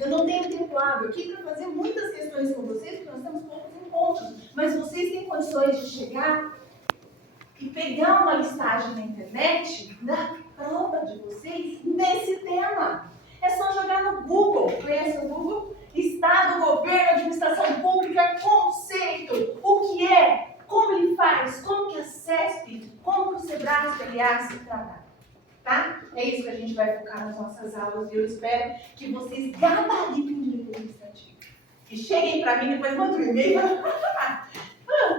Eu não tenho tempo hábil aqui para fazer muitas questões com vocês, porque nós temos poucos encontros. Mas vocês têm condições de chegar e pegar uma listagem na internet da prova de vocês nesse tema. É só jogar no Google. Conhece o Google? Estado, governo, administração pública, conceito. O que é? Como ele faz? Como que a CESP, como que o SEBRASP, aliás, se trabalha. Tá? É isso que a gente vai focar nas nossas aulas e eu espero que vocês gabaritem o direito administrativo. E cheguem para mim depois, mandem um e-mail e falem,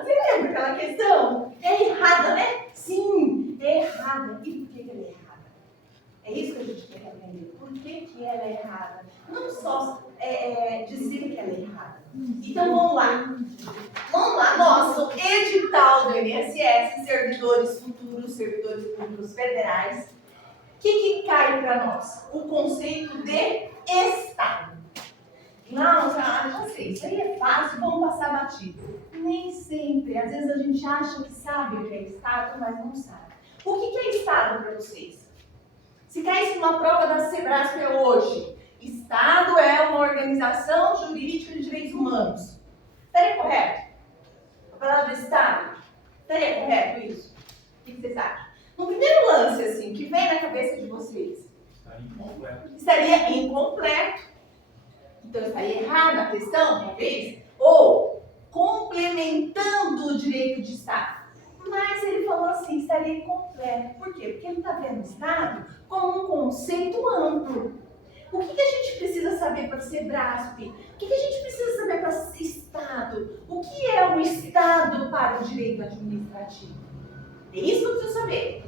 você lembra aquela questão? É errada, né? Sim, é errada. E por que ela é errada? É isso que a gente quer aprender. Por que ela é errada? Não só dizer que ela é errada. Então vamos lá. Vamos lá, nosso edital do INSS, servidores futuros, servidores públicos federais. O que cai para nós? O conceito de Estado. Não, já sei, isso aí é fácil, vamos passar batido. Nem sempre. Às vezes a gente acha que sabe o que é Estado, mas não sabe. O que é Estado para vocês? Se caísse numa prova da SEBRASP hoje, Estado é uma organização jurídica de direitos humanos. Estaria correto? A palavra Estado? Estaria correto isso? O que vocês acham? No primeiro lance, assim, que vem na cabeça de vocês, estaria incompleto. Então, estaria errada a questão, talvez, ou complementando o direito de Estado. Mas ele falou assim, estaria incompleto. Por quê? Porque ele está vendo o Estado como um conceito amplo. O que a gente precisa saber para ser SEBRASP? O que a gente precisa saber para ser Estado? O que é o Estado para o direito administrativo? É isso que eu preciso saber.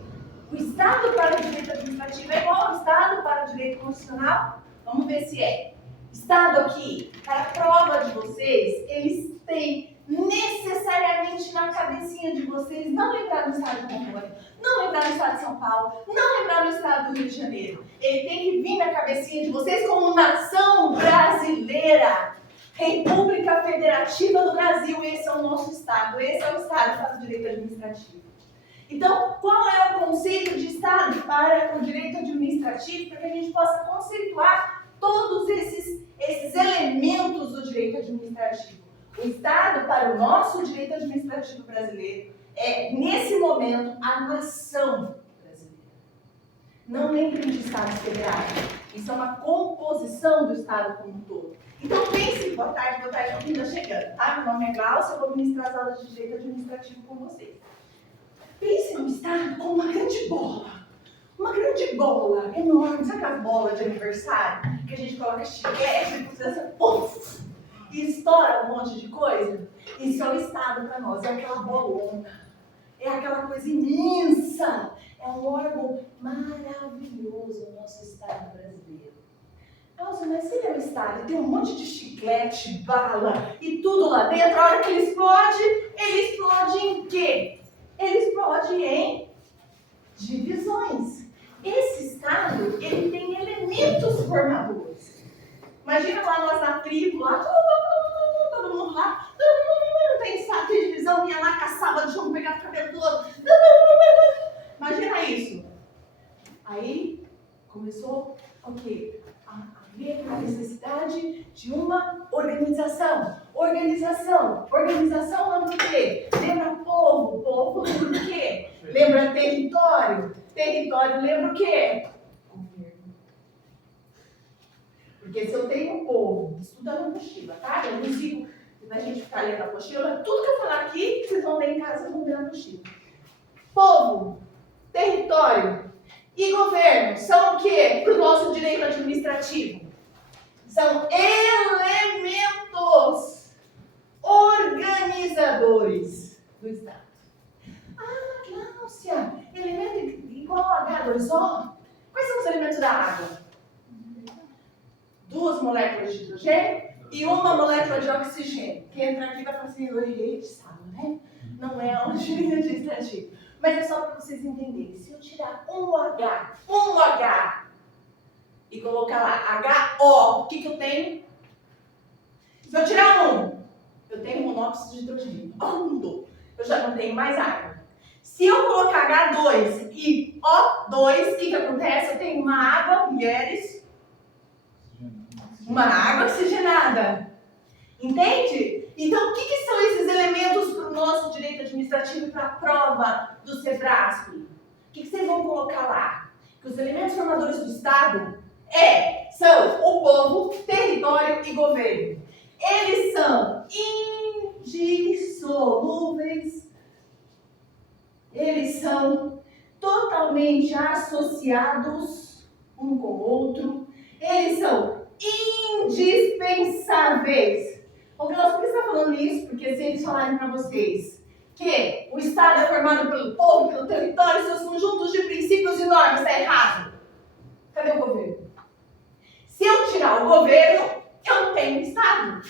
O Estado para o direito administrativo é igual ao Estado para o direito constitucional? Vamos ver se é. Estado aqui, para a prova de vocês, eles têm necessariamente na cabecinha de vocês não lembrar do Estado de Rondônia, não lembrar do Estado de São Paulo, não lembrar do Estado do Rio de Janeiro. Ele tem que vir na cabecinha de vocês como nação brasileira, República Federativa do Brasil. Esse é o nosso Estado, esse é o Estado para o direito administrativo. Então, qual é o conceito de Estado para o direito administrativo, para que a gente possa conceituar todos esses elementos do direito administrativo? O Estado, para o nosso direito administrativo brasileiro, é, nesse momento, a nação brasileira. Não lembrem de Estados federais. Isso é uma composição do Estado como um todo. Então, pense, boa tarde, ainda chegando, tá? Meu nome é Glaucia, eu vou ministrar as aulas de direito administrativo com vocês. Pense no Estado como uma grande bola enorme. Sabe aquelas bolas de aniversário que a gente coloca chiclete e precisa e estoura um monte de coisa? Isso é o Estado para nós, é aquela bolona, é aquela coisa imensa, é um órgão maravilhoso, o nosso Estado brasileiro. Nossa, mas se ele é um Estado e tem um monte de chiclete, bala e tudo lá dentro, a hora que ele explode em quê? Ele explode em divisões. Esse Estado, ele tem elementos formadores. Imagina lá nós na tribo, lá, todo mundo lá, tem Estado, tem divisão, ia lá, caçava de chão, pegava o cabelo todo. Imagina isso. Aí começou o quê? A ver a necessidade de uma organização. Organização lembra o quê? Lembra povo. Povo lembra o quê? Lembra território. Território lembra o quê? Governo. Porque se eu tenho um povo, estuda na mochila, tá? Eu não sigo a gente ficar lendo a mochila, tudo que eu falar aqui, vocês vão ler em casa, vão ler na mochila. Povo, território e governo são o quê? Para o nosso direito administrativo. São elementos organizadores do Estado. Ah, Glaucia, elemento igual a H2O? Quais são os elementos da água? 2 moléculas de hidrogênio e 1 molécula de oxigênio. Quem entrar aqui vai falar assim, oi, Estado, né? Não é o direito administrativo. Mas é só para vocês entenderem. Se eu tirar um H, e colocar lá HO, o que eu tenho? Se eu tirar eu tenho monóxido de hidrogênio. Eu já não tenho mais água. Se eu colocar H2 e O2, o que acontece? Eu tenho uma água, mulheres, Uma água oxigenada. Entende? Então, o que são esses elementos para o nosso direito administrativo e para a prova do SEBRASP? O que vocês vão colocar lá? Que os elementos formadores do Estado são o povo, território e governo. Eles são indissolúveis. Eles são totalmente associados um com o outro. Eles são indispensáveis. Ô, Glaucio, por que você está falando isso? Porque se eles falarem para vocês que o Estado é formado pelo povo, pelo território e seus conjuntos de princípios e normas, está errado. Cadê o governo? Se eu tirar o governo, eu não tenho Estado.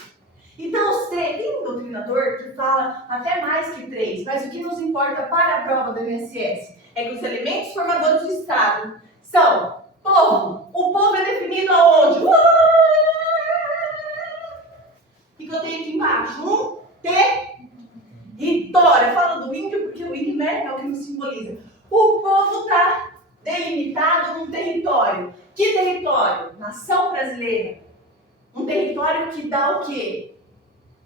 Então, os três, tem um doutrinador que fala até mais que 3, mas o que nos importa para a prova do INSS é que os elementos formadores do Estado são povo. O povo é definido aonde? O que eu tenho aqui embaixo? Território. Eu falo do índio porque o índio, né, é o que nos simboliza. O povo está delimitado num território. Que território? Nação brasileira. Um território que dá o quê?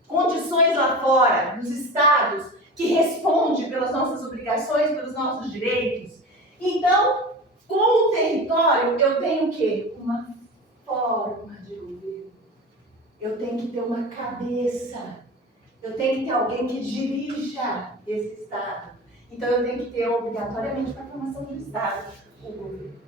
Condições lá fora, nos estados, que responde pelas nossas obrigações, pelos nossos direitos. Então, com o território, eu tenho o quê? Uma forma de governo. Eu tenho que ter uma cabeça. Eu tenho que ter alguém que dirija esse estado. Então, eu tenho que ter, obrigatoriamente, para a formação do estado, o governo.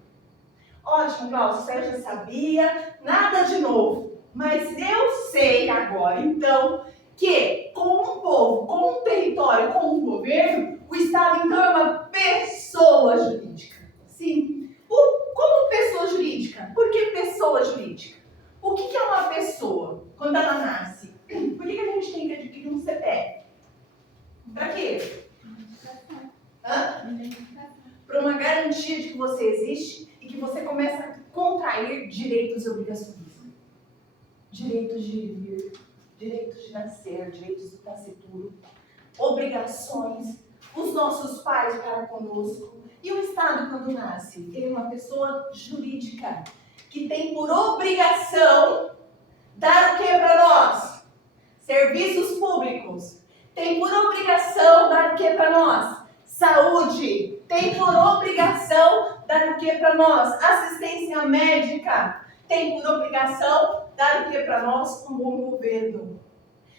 Ótimo, Glaucio, isso eu já sabia, nada de novo. Mas eu sei agora, então, que com um povo, com um território, com um governo, o Estado, então, é uma pessoa jurídica. Sim. Como pessoa jurídica? Por que pessoa jurídica? O que é uma pessoa quando ela nasce? Por que a gente tem que adquirir um CPF? Para quê? Para uma garantia de que você existe e que você começa a contrair direitos e obrigações. Direitos de viver, direitos de nascer, direitos do nascituro, obrigações, os nossos pais para conosco. E o Estado, quando nasce, ele é uma pessoa jurídica que tem por obrigação dar o que para nós? Serviços públicos. Tem por obrigação dar o que para nós? Saúde. Tem por obrigação dar o que para nós? Assistência médica. Tem por obrigação dar o que para nós? Um bom governo.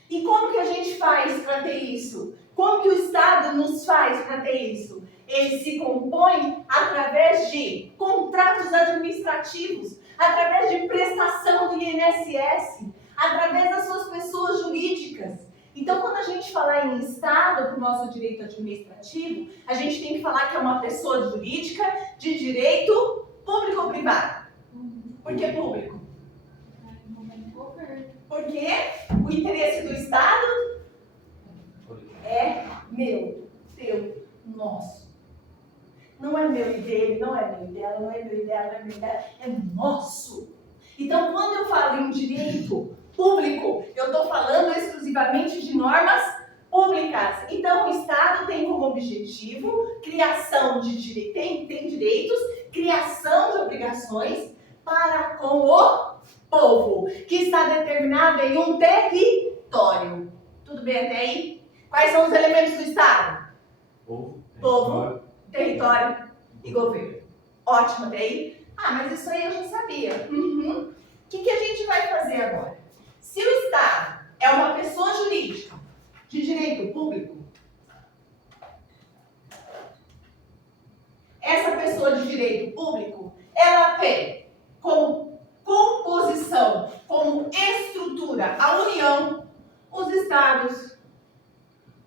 E como que a gente faz para ter isso? Como que o Estado nos faz para ter isso? Ele se compõe através de contratos administrativos, através de prestação do INSS, através das suas pessoas jurídicas. Então, quando a gente falar em Estado para o nosso direito administrativo, a gente tem que falar que é uma pessoa jurídica de direito público ou privado. Por que público? Porque o interesse do Estado é meu, teu, nosso. Não é meu e dele, não é meu e dela, não é meu e dela, não é meu e dela, é nosso. Então, quando eu falo em direito público, eu estou falando exclusivamente de normas públicas. Então, o Estado tem como objetivo criação de direitos, tem direitos, criação de obrigações para com o povo, que está determinado em um território. Tudo bem até aí? Quais são os elementos do Estado? Povo, território e governo. Ótimo até aí? Ah, mas isso aí eu já sabia. O que a gente vai fazer agora? Se o Estado é uma pessoa jurídica de direito público, essa pessoa de direito público, ela tem como composição, como estrutura, a União, os Estados,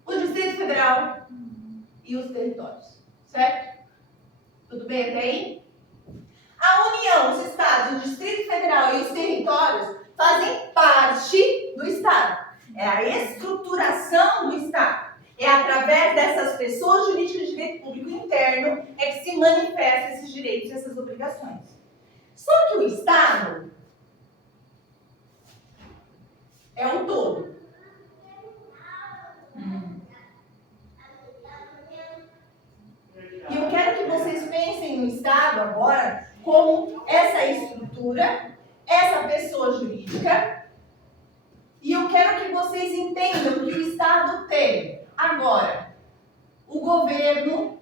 o Distrito Federal e os territórios. Certo? Tudo bem até aí? A União, os Estados, o Distrito Federal e os territórios fazem parte do Estado. É a estruturação do Estado. É através dessas pessoas jurídicas de direito público interno é que se manifestam esses direitos e essas obrigações. Só que o Estado é um todo. E eu quero que vocês pensem no Estado agora como essa estrutura, essa pessoa jurídica agora o governo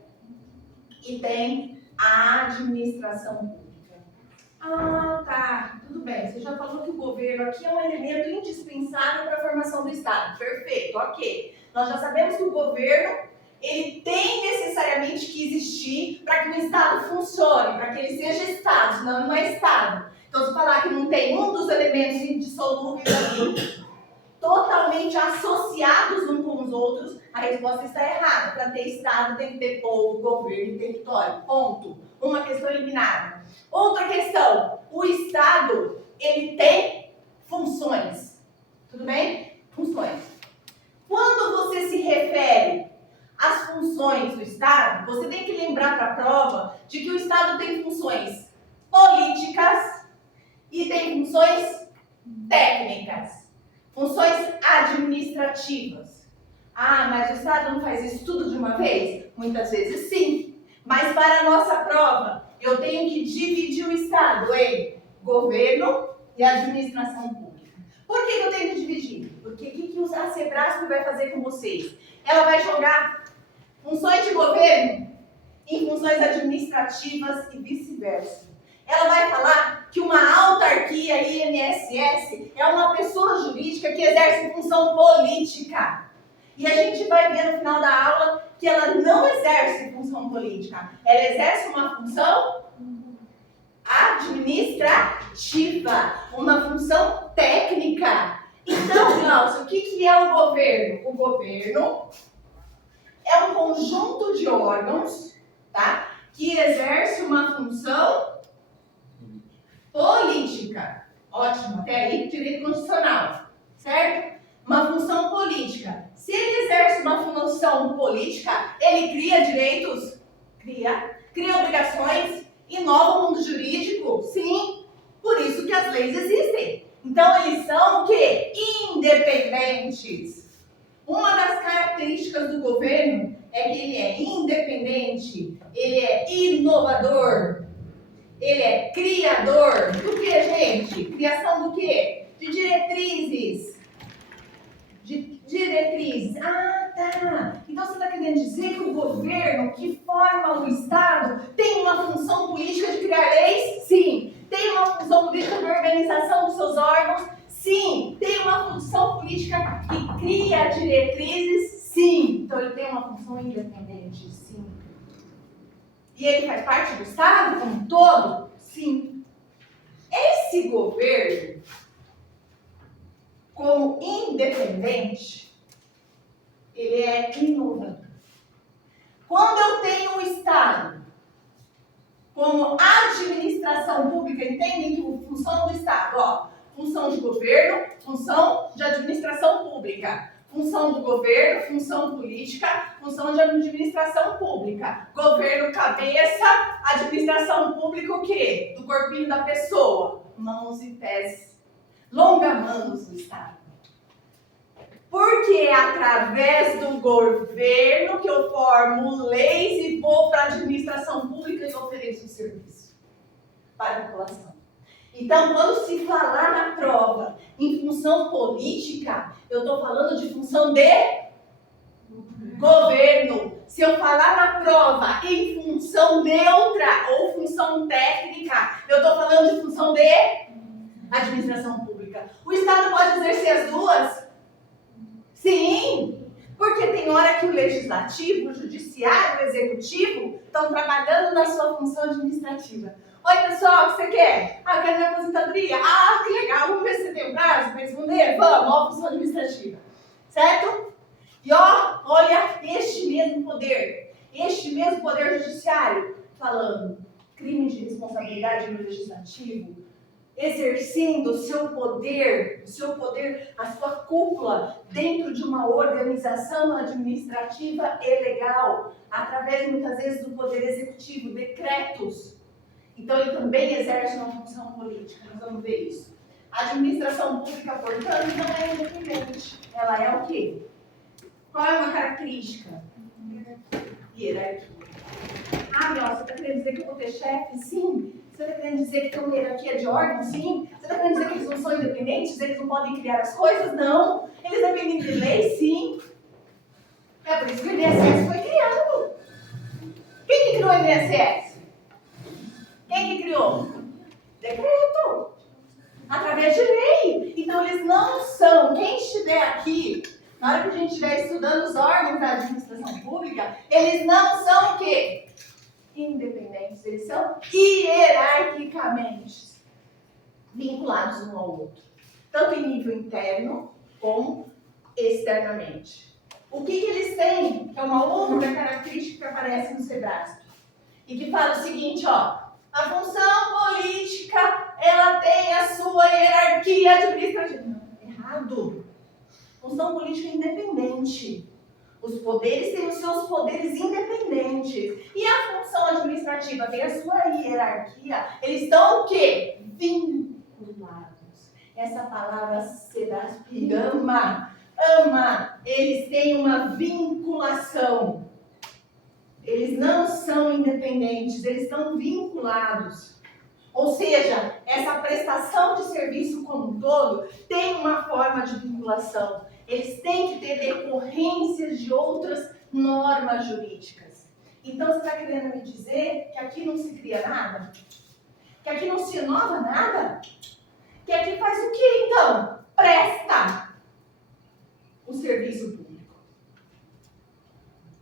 e tem a administração pública. Ah, tá, tudo bem. Você já falou que o governo aqui é um elemento indispensável para a formação do Estado. Perfeito, ok. Nós já sabemos que o governo, ele tem necessariamente que existir para que o Estado funcione, para que ele seja Estado, senão ele não é Estado. Então, se falar que não tem um dos elementos indissolúveis ali, totalmente associados uns com os outros, a resposta está errada. Para ter Estado tem que ter povo, governo e território. Ponto. Uma questão eliminada. Outra questão. O Estado, ele tem funções. Tudo bem? Funções. Quando você se refere às funções do Estado, você tem que lembrar para a prova de que o Estado tem funções políticas e tem funções técnicas. Funções administrativas. Ah, mas o Estado não faz isso tudo de uma vez? Muitas vezes sim. Mas para a nossa prova, eu tenho que dividir o Estado em governo e administração pública. Por que eu tenho que dividir? Porque o que a Sebrasp vai fazer com vocês? Ela vai jogar funções de governo em funções administrativas e vice-versa. Ela vai falar que uma autarquia INSS é uma pessoa jurídica que exerce função política. E a gente vai ver no final da aula que ela não exerce função política. Ela exerce uma função administrativa, uma função técnica. Então, Glaucio, o que é o governo? O governo é um conjunto de órgãos, tá, que exerce uma função política. Ótimo, até aí direito constitucional, certo? Uma função política. Se ele exerce uma função política, ele cria direitos? Cria. Cria obrigações? Inova o mundo jurídico? Sim. Por isso que as leis existem. Então eles são o quê? Independentes. Uma das características do governo é que ele é independente, ele é inovador, ele é criador. Do que, gente? Criação do quê? De diretrizes. Ah, tá. Então você está querendo dizer que o governo que forma o Estado tem uma função política de criar leis? Sim. Tem uma função política de organização dos seus órgãos? Sim. Tem uma função política que cria diretrizes? Sim. Então ele tem uma função independente? Sim. E ele faz parte do Estado como um todo? Sim. Esse governo, como independente, ele é inovador. Quando eu tenho o Estado como administração pública, entendem que a função do Estado, ó, função de governo, função de administração pública. Função do governo, função política, função de administração pública. Governo, cabeça, administração pública, o quê? Do corpinho da pessoa. Mãos e pés. Longa-manos do Estado. Porque é através do governo que eu formo leis e vou para a administração pública e ofereço serviço para a população. Então, quando se falar na prova em função política, eu estou falando de função de governo. Se eu falar na prova em função neutra ou função técnica, eu estou falando de função de administração pública. O Estado pode exercer as duas? Sim, porque tem hora que o legislativo, o judiciário, o executivo estão trabalhando na sua função administrativa. Oi, pessoal, o que você quer? Ah, eu quero minha aposentadoria. Ah, que legal, vamos ver se você tem um prazo para responder? Vamos, ó, função administrativa. Certo? E ó, olha, este mesmo poder judiciário, falando crime de responsabilidade no legislativo, exercendo o seu poder, a sua cúpula dentro de uma organização administrativa e legal, através muitas vezes do poder executivo, decretos. Então ele também exerce uma função política, nós vamos ver isso. A administração pública, portanto, não é independente. Ela é o quê? Qual é uma característica? Hierarquia. Ah, Mel, você está querendo dizer que eu vou ter chefe? Sim. Você está querendo dizer que tem uma hierarquia de órgãos? Sim. Você está querendo dizer que eles não são independentes? Eles não podem criar as coisas? Não. Eles dependem de lei? Sim. É por isso que o INSS foi criado. Quem que criou o INSS? Quem que criou? Decreto. Através de lei. Então eles não são, quem estiver aqui, na hora que a gente estiver estudando os órgãos da administração pública, eles não são o quê? Independentes, eles são hierarquicamente vinculados um ao outro. Tanto em nível interno como externamente. O que eles têm, que é uma outra característica que aparece no SEBRASP, e que fala o seguinte, ó, a função política, ela tem a sua hierarquia administrativa. Não, errado. Função política é independente. Os poderes têm os seus poderes independentes. E a função administrativa tem a sua hierarquia. Eles estão o quê? Vinculados. Essa palavra SEBRASP ama. Eles têm uma vinculação. Eles não são independentes, eles estão vinculados. Ou seja, essa prestação de serviço como um todo tem uma forma de vinculação. Eles têm que ter decorrências de outras normas jurídicas. Então, você está querendo me dizer que aqui não se cria nada? Que aqui não se inova nada? Que aqui faz o quê, então? Presta o serviço público.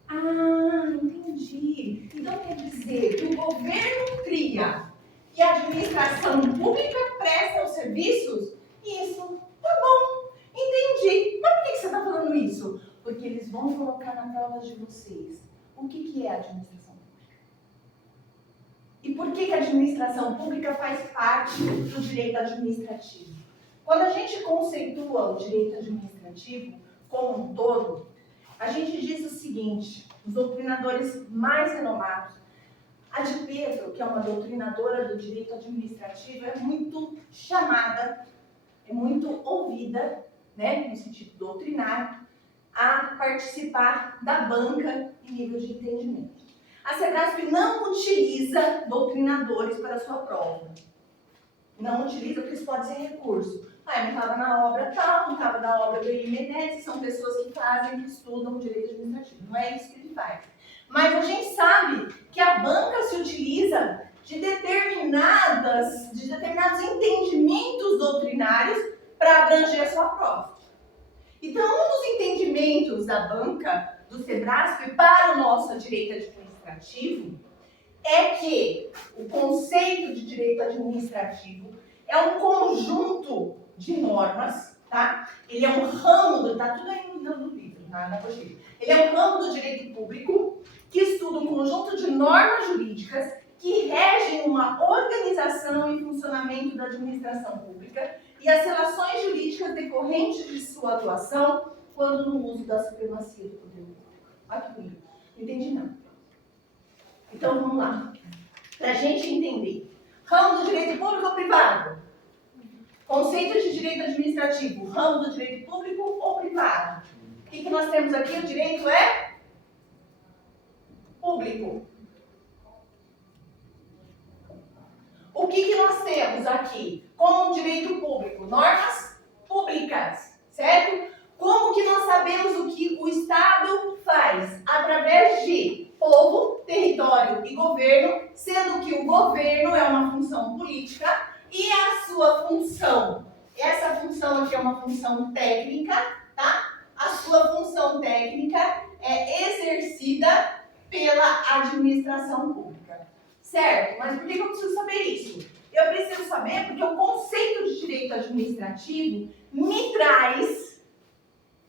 Ah, entendi. Então quer dizer que o governo cria e a administração pública presta os serviços? Isso, tá bom, entendi. Mas por que você está falando isso? Porque eles vão colocar na prova de vocês o que é a administração pública. E por que a administração pública faz parte do direito administrativo? Quando a gente conceitua o direito administrativo como um todo, a gente diz o seguinte, os doutrinadores mais renomados, a de Pedro, que é uma doutrinadora do direito administrativo, é muito chamada, é muito ouvida, né, no sentido doutrinário, a participar da banca em nível de entendimento. A SEBRASP não utiliza doutrinadores para a sua prova. Não utiliza porque isso pode ser recurso. Ah, não estava na obra tal, não estava na obra do Menezes, são pessoas que fazem, que estudam o direito administrativo. Não é isso que ele faz. Mas a gente sabe que a banca se utiliza de determinados entendimentos doutrinários para abranger a sua prova. Então, um dos entendimentos da banca, do SEBRASP, para o nosso direito administrativo, é que o conceito de direito administrativo é um conjunto de normas, tá? Ele é um ramo, tá tudo aí no livro, na apostila. Ele é um ramo do direito público que estuda um conjunto de normas jurídicas que regem uma organização e funcionamento da administração pública e as relações jurídicas decorrentes de sua atuação quando no uso da supremacia do poder público. Olha que bonito. Não entendi não. Então vamos lá. Para a gente entender. Ramo do direito público ou privado? Conceito de direito administrativo. Ramo do direito público ou privado? O que nós temos aqui? O direito é público. O que nós temos aqui como direito público? Normas públicas, certo? Como que nós sabemos o que o Estado faz? Através de povo, território e governo, sendo que o governo é uma função política e a sua função, essa função aqui é uma função técnica, tá? A sua função técnica é exercida pela administração pública, certo? Mas por que eu preciso saber isso? Eu preciso saber porque o conceito de direito administrativo me traz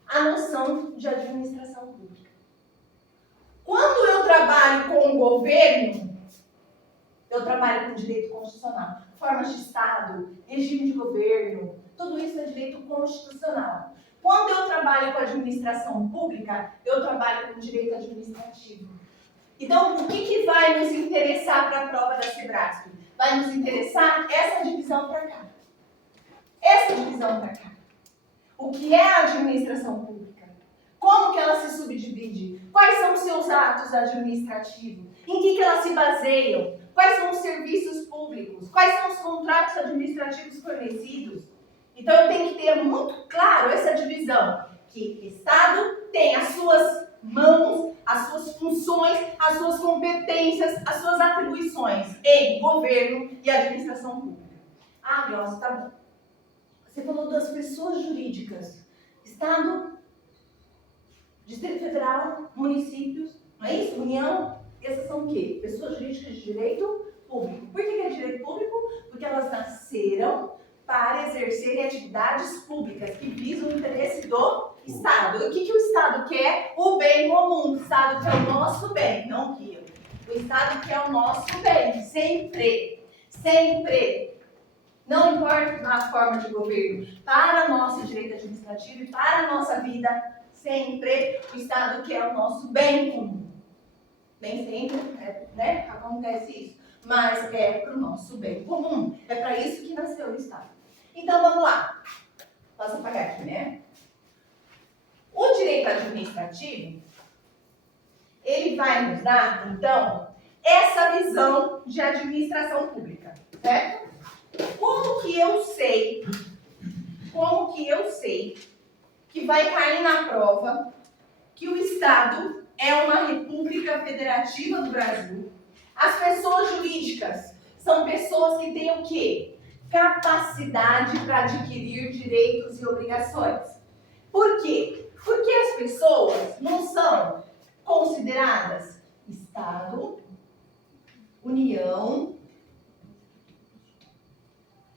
a noção de administração pública. Quando eu trabalho com o governo, eu trabalho com direito constitucional. Formas de Estado, regime de governo, tudo isso é direito constitucional. Quando eu trabalho com administração pública, eu trabalho com direito administrativo. Então, o que vai nos interessar para a prova da SEBRASP? Vai nos interessar essa divisão para cá. Essa divisão para cá. O que é a administração pública? Como que ela se subdivide? Quais são os seus atos administrativos? Em que elas se baseiam? Quais são os serviços públicos? Quais são os contratos administrativos fornecidos? Então, eu tenho que ter muito claro essa divisão. Que Estado tem as suas mãos, as suas funções, as suas competências, as suas atribuições em governo e administração pública. Ah, Glaucia, tá bom. Você falou das pessoas jurídicas. Estado, Distrito Federal, municípios, não é isso? União. Essas são o quê? Pessoas jurídicas de direito público. Por que é direito público? Porque elas nasceram para exercerem atividades públicas que visam o interesse do Estado. E o que o Estado quer? O bem comum. O Estado quer o nosso bem, não o que eu. O Estado quer o nosso bem, sempre. Sempre. Não importa a forma de governo, para o nosso direito administrativo e para a nossa vida, sempre o Estado quer o nosso bem comum. Nem sempre acontece isso, mas é para o nosso bem comum. É para isso que nasceu o Estado. Então vamos lá. Posso apagar aqui, né? O direito administrativo, ele vai nos dar, então, essa visão de administração pública, certo? Como que eu sei que vai cair na prova que o Estado é uma república federativa do Brasil? As pessoas jurídicas são pessoas que têm o quê? Capacidade para adquirir direitos e obrigações. Por quê? Porque as pessoas não são consideradas Estado, União,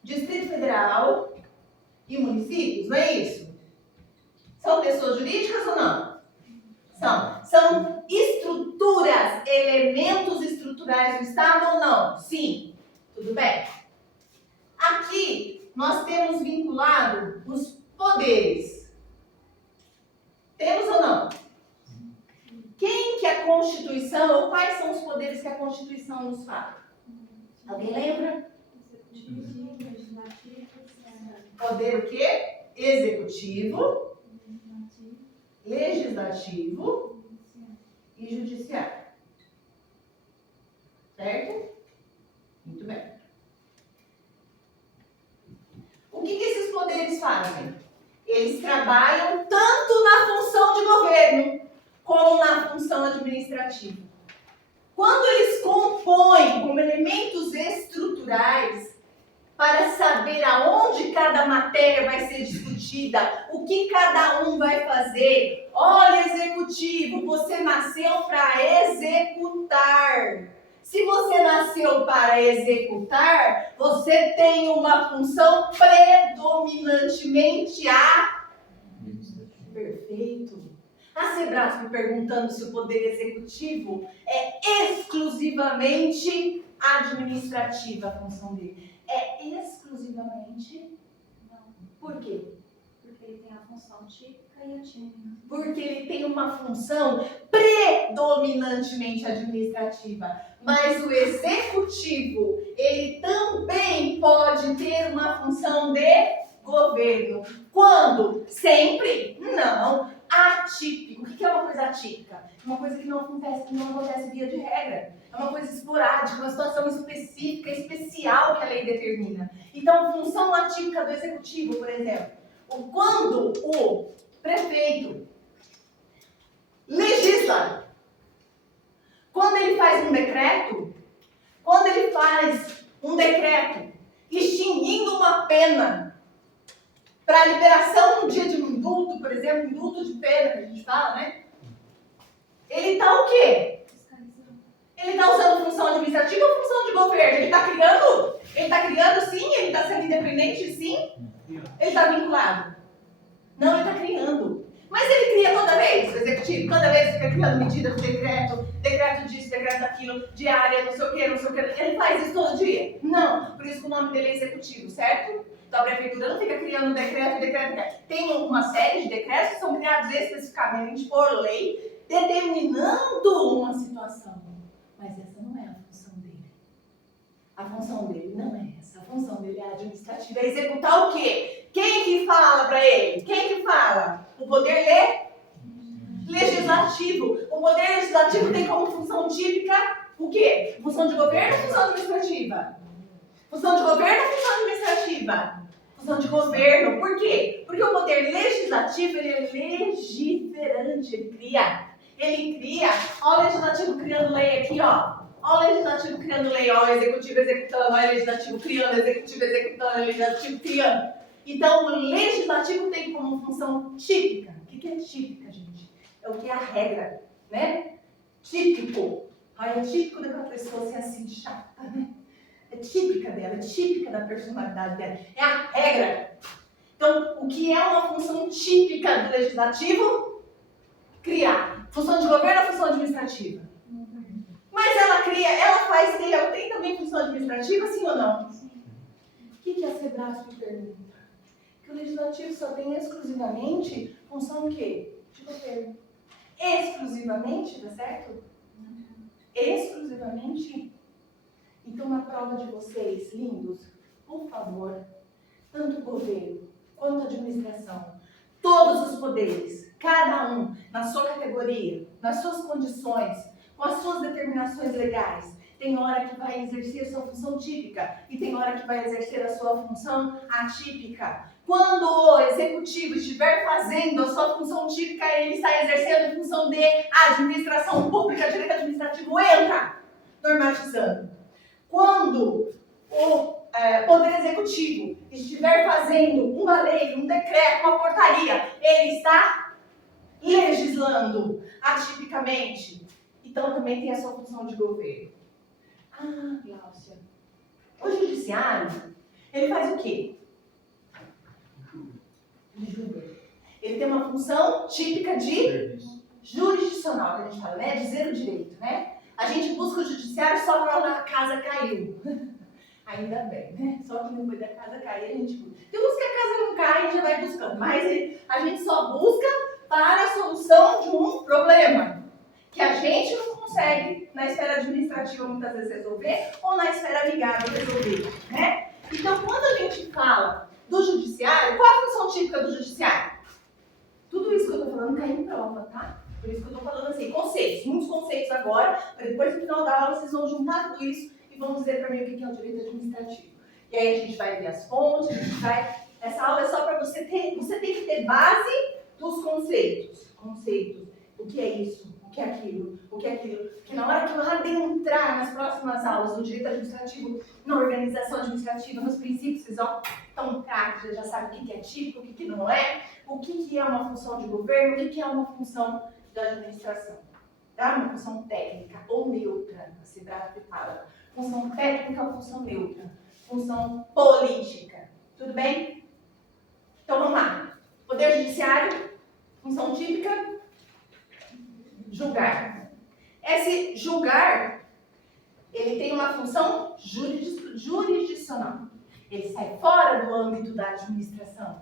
Distrito Federal e municípios, não é isso? São pessoas jurídicas ou não? São estruturas, elementos estruturais do Estado ou não? Sim. Tudo bem. Aqui nós temos vinculado os poderes. Temos ou não? Quem que a Constituição, ou quais são os poderes que a Constituição nos fala? Alguém lembra? Poder o quê? Executivo, legislativo e judiciário. Certo? Muito bem. O que esses poderes fazem? Eles trabalham tanto na função de governo como na função administrativa. Quando eles compõem como elementos estruturais para saber aonde cada matéria vai ser discutida, o que cada um vai fazer. Olha, executivo, você nasceu para executar. Se você nasceu para executar, você tem uma função predominantemente Perfeito. A Sebrasp me perguntando se o poder executivo é exclusivamente administrativa a função dele. É exclusivamente? Não. Por quê? Porque ele tem a função típica e atípica. Porque ele tem uma função predominantemente administrativa. Mas o executivo, ele também pode ter uma função de governo. Quando? Sempre? Não. Atípico. O que é uma coisa atípica? Uma coisa que não acontece via de regra. É uma coisa esporádica, uma situação específica, especial que a lei determina. Então, função atípica do executivo, por exemplo. Quando o prefeito legisla, quando ele faz um decreto extinguindo uma pena para liberação no dia de um indulto, por exemplo, indulto de pena que a gente fala, né? Ele está o quê? Ele está usando função administrativa ou função de governo? Ele está criando sim? Ele está sendo independente sim? Ele está vinculado? Não, ele está criando. Mas ele cria toda vez, o executivo, toda vez fica criando medidas, decreto disso, decreto daquilo, diária, não sei o que. Ele faz isso todo dia? Não. Por isso que o nome dele é executivo, certo? Então a prefeitura não fica criando decreto. Tem uma série de decretos que são criados especificamente por lei, determinando uma situação. Mas essa não é a função dele. A função dele não é essa. A função dele é administrativa. É executar o quê? Quem que fala para ele? Quem que fala? O poder legislativo. O poder legislativo tem como função típica o quê? Função de governo ou função administrativa? Função de governo ou função administrativa? Função de governo. Por quê? Porque o poder legislativo ele é legiferante, ele cria. Ele cria, ó o legislativo criando lei aqui, ó. Ó o legislativo criando lei, ó o executivo executando, ó o legislativo criando, executivo executando, o legislativo criando. Então, o legislativo tem como função típica. O que é típica, gente? É o que é a regra, né? Típico. Olha, é típico daquela pessoa ser assim de chata, né? É típica dela, é típica da personalidade dela. É a regra. Então, o que é uma função típica do legislativo? Criar. Função de governo ou função administrativa? Mas ela cria, ela faz, tem também função administrativa, sim ou não? Sim. O que a Sebrasp pergunta? Que o legislativo só tem exclusivamente função o quê? De governo. Exclusivamente, tá certo? Exclusivamente. Então, na prova de vocês, lindos, por favor, tanto o governo quanto a administração, todos os poderes, cada um na sua categoria, nas suas condições, com as suas determinações legais, tem hora que vai exercer a sua função típica e tem hora que vai exercer a sua função atípica. Quando o executivo estiver fazendo a sua função típica, ele está exercendo a função de administração pública, direito administrativo entra normatizando. Quando o Poder Executivo estiver fazendo uma lei, um decreto, uma portaria, ele está legislando atipicamente. Então também tem a sua função de governo. Ah, Gláucia, o judiciário, ele faz o quê? Ele tem uma função típica de jurisdicional, que a gente fala, né? Dizer o direito, né? A gente busca o judiciário só quando a casa caiu. Ainda bem, né? Só que depois da casa cair, a gente busca. Tem uns que a casa não cai, a gente já vai buscando. Mas a gente só busca para a solução de um problema. Que a gente não consegue, na esfera administrativa, muitas vezes resolver, ou na esfera amigável resolver, né? Então, quando a gente fala do judiciário, qual é a função típica do judiciário? Tudo isso que eu estou falando cai em prova, tá? Por isso que eu estou falando assim, conceitos, muitos conceitos agora, para depois no final da aula vocês vão juntar tudo isso e vão dizer para mim o que é o direito administrativo. E aí a gente vai ver as fontes, a gente vai... Essa aula é só para você ter... Você tem que ter base dos conceitos. Conceitos. O que é isso? O que é aquilo? O que é aquilo? Porque na hora que eu adentrar nas próximas aulas do direito administrativo, na organização administrativa, nos princípios, vocês estão craques, já sabem o que é típico, o que não é, o que é uma função de governo, o que é uma função da administração. Tá? Uma função técnica ou neutra, a Sebrasp fala. Função técnica ou função neutra. Função política. Tudo bem? Então vamos lá. Poder Judiciário, função típica, julgar. Esse julgar, ele tem uma função jurisdicional. Ele sai fora do âmbito da administração.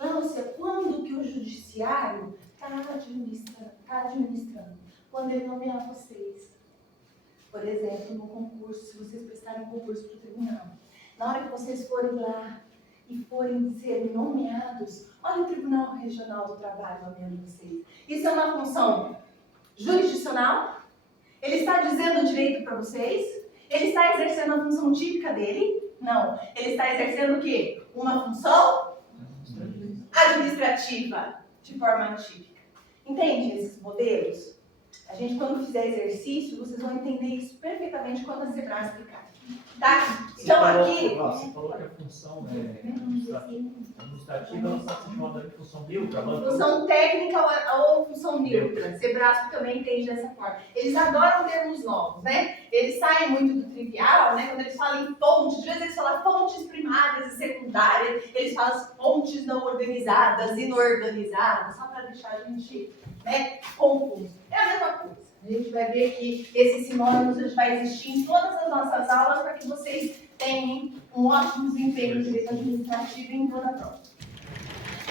Lúcia, quando que o judiciário está administrando? Quando ele nomear vocês. Por exemplo, no concurso, se vocês prestarem um concurso para o tribunal. Na hora que vocês forem lá e forem ser nomeados, olha o Tribunal Regional do Trabalho nomeando vocês. Isso é uma função jurisdicional? Ele está dizendo o direito para vocês? Ele está exercendo a função típica dele? Não. Ele está exercendo o quê? Uma função administrativa, de forma atípica. Entende esses modelos? A gente, quando fizer exercício, vocês vão entender isso perfeitamente quando a Sebrasp explicar. Tá? Então, aqui... Você falou que a função administrativa ela está se chamando de função neutra. Função técnica ou função neutra. Sebrasp também entende dessa forma. Eles adoram termos novos, né? Eles saem muito do trivial, né? Quando eles falam em fontes, de vez eles falam fontes primárias e secundárias, eles falam as fontes não organizadas, inorganizadas, só para deixar a gente, né, confuso. É a mesma coisa. A gente vai ver que esses sinônimos eles vai existir em todas as nossas aulas para que vocês tenham um ótimo desempenho no direito administrativo em toda a prova.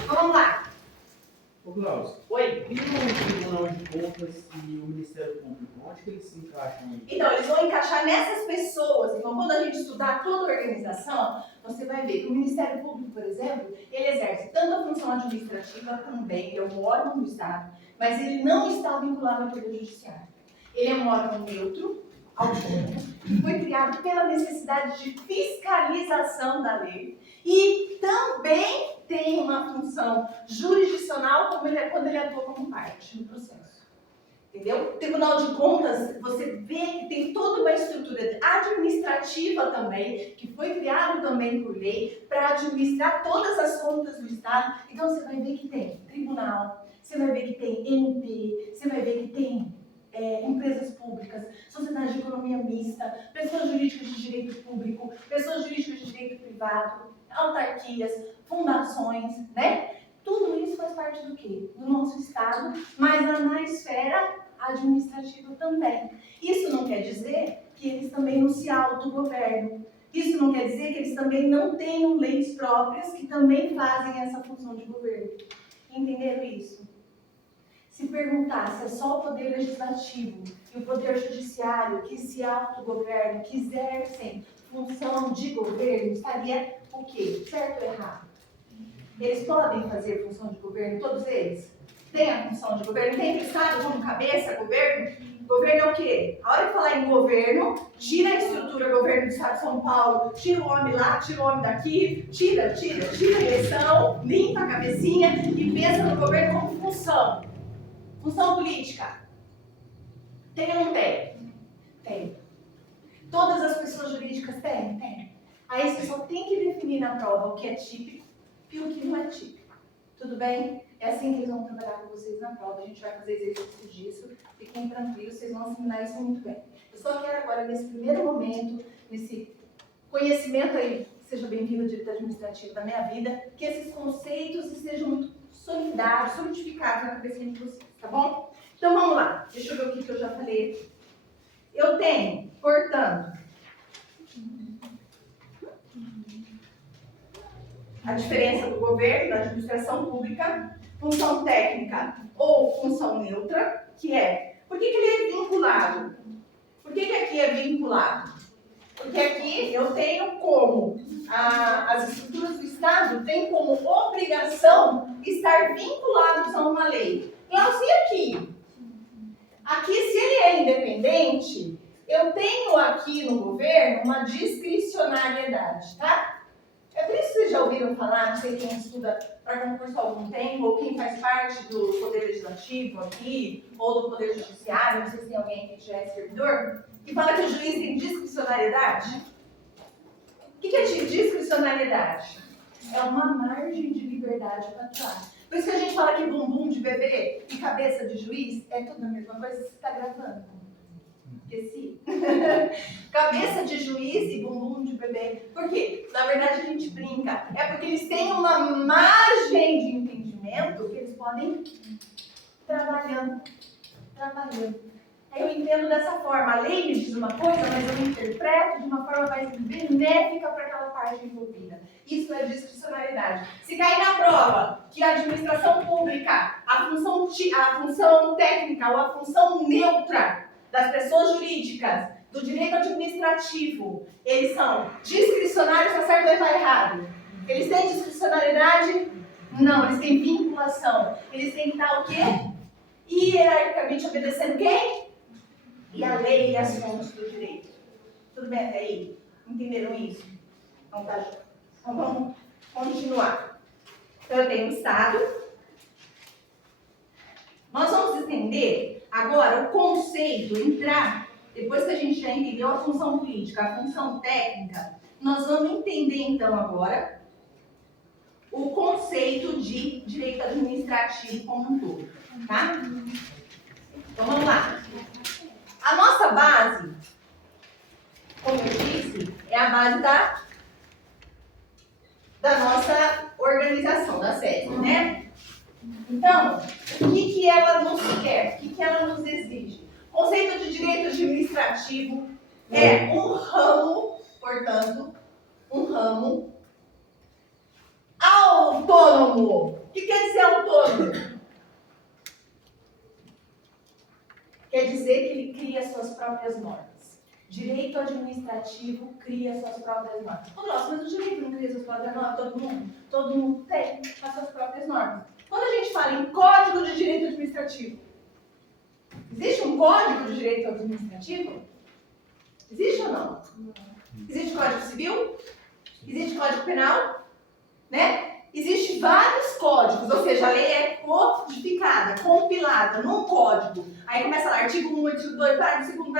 Então, vamos lá. Ô, Glaucio, Oi. e o Tribunal de Contas e o Ministério Público, onde que eles se encaixam aí? Então, eles vão encaixar nessas pessoas. Então, quando a gente estudar toda a organização, você vai ver que o Ministério Público, por exemplo, ele exerce tanto a função administrativa também, ele é um órgão do Estado, mas ele não está vinculado ao Poder Judiciário. Ele é um órgão neutro, autônomo, que foi criado pela necessidade de fiscalização da lei e também tem uma função jurisdicional quando ele atua como parte no processo. Entendeu? O Tribunal de Contas, você vê que tem toda uma estrutura administrativa também, que foi criado também por lei, para administrar todas as contas do Estado. Então você vai ver que tem tribunal, você vai ver que tem MP, você vai ver que tem empresas públicas, sociedades de economia mista, pessoas jurídicas de direito público, pessoas jurídicas de direito privado, autarquias, fundações, né? Tudo isso faz parte do quê? Do nosso Estado, mas na esfera administrativa também. Isso não quer dizer que eles também não se autogovernam. Isso não quer dizer que eles também não tenham leis próprias que também fazem essa função de governo. Entenderam isso? Se perguntar se é só o poder legislativo e o poder judiciário que se autogovernam, que exercem função de governo, estaria o quê? Certo ou errado? Eles podem fazer função de governo, todos eles? Tem a função de governo? Tem Estado como cabeça, governo? Governo é o quê? A hora de falar em governo, tira a estrutura governo do Estado de São Paulo, tira o homem lá, tira o homem daqui, tira a eleição, limpa a cabecinha e pensa no governo como função. Função política. Tem ou não tem? Tem. Todas as pessoas jurídicas têm? Tem. Aí você só tem que definir na prova o que é típico e o que não é típico. Tudo bem? É assim que eles vão trabalhar com vocês na prova. A gente vai fazer exercício disso. Fiquem tranquilos, vocês vão assimilar isso muito bem. Eu só quero agora, nesse primeiro momento, nesse conhecimento aí, seja bem-vindo ao direito administrativo da minha vida, que esses conceitos estejam muito solidários, solidificados na cabecinha de vocês, tá bom? Então vamos lá. Deixa eu ver o que eu já falei. Eu tenho, portanto, a diferença do governo, da administração pública, função técnica ou função neutra, que é, por que ele é vinculado? Por que aqui é vinculado? Porque aqui eu tenho como, as estruturas do Estado têm como obrigação estar vinculados a uma lei. Então, aqui, se ele é independente, eu tenho aqui no governo uma discricionariedade, tá? É por isso que vocês já ouviram falar, não sei quem estuda para concurso há algum tempo, ou quem faz parte do Poder Legislativo aqui, ou do Poder Judiciário, não sei se tem alguém aqui que já é servidor, que fala que o juiz tem discricionariedade. O que é discricionariedade? É uma margem de liberdade para atuar. Por isso que a gente fala que bumbum de bebê e cabeça de juiz é tudo a mesma coisa, você está gravando. Esqueci. Cabeça de juiz e bumbum de bebê. Por quê? Na verdade a gente brinca. É porque eles têm uma margem de entendimento que eles podem ir trabalhando. Eu entendo dessa forma. A lei me diz uma coisa, mas eu interpreto de uma forma mais benéfica para aquela parte envolvida. Isso é discricionariedade. Se cair na prova que a administração pública, a função técnica ou a função neutra das pessoas jurídicas, do direito administrativo, eles são discricionários, está certo ou está errado? Eles têm discricionariedade? Não, eles têm vinculação. Eles têm que estar o quê? Hierarquicamente obedecendo quem? E a lei e as fontes do direito. Tudo bem até aí? Entenderam isso? Então tá. Então vamos continuar. Então eu tenho o Estado. Nós vamos entender agora o conceito, entrar, depois que a gente já entendeu a função política, a função técnica, nós vamos entender então agora o conceito de direito administrativo como um todo, tá? Então vamos lá. A nossa base, como eu disse, é a base da nossa organização, da SESC, né? Então, o que ela nos quer? O que ela nos exige? O conceito de direito administrativo é um ramo, portanto, um ramo autônomo. O que quer dizer autônomo? Quer dizer que ele cria suas próprias normas. Direito administrativo cria suas próprias normas. Nossa, mas o direito não cria suas próprias normas? Todo mundo tem as suas próprias normas. Quando a gente fala em Código de Direito Administrativo, existe um Código de Direito Administrativo? Existe ou não? Existe Código Civil? Existe Código Penal? Né? Existem vários códigos, ou seja, a lei é codificada, compilada num código. Aí começa lá, artigo 1, artigo 2, parágrafo 2, no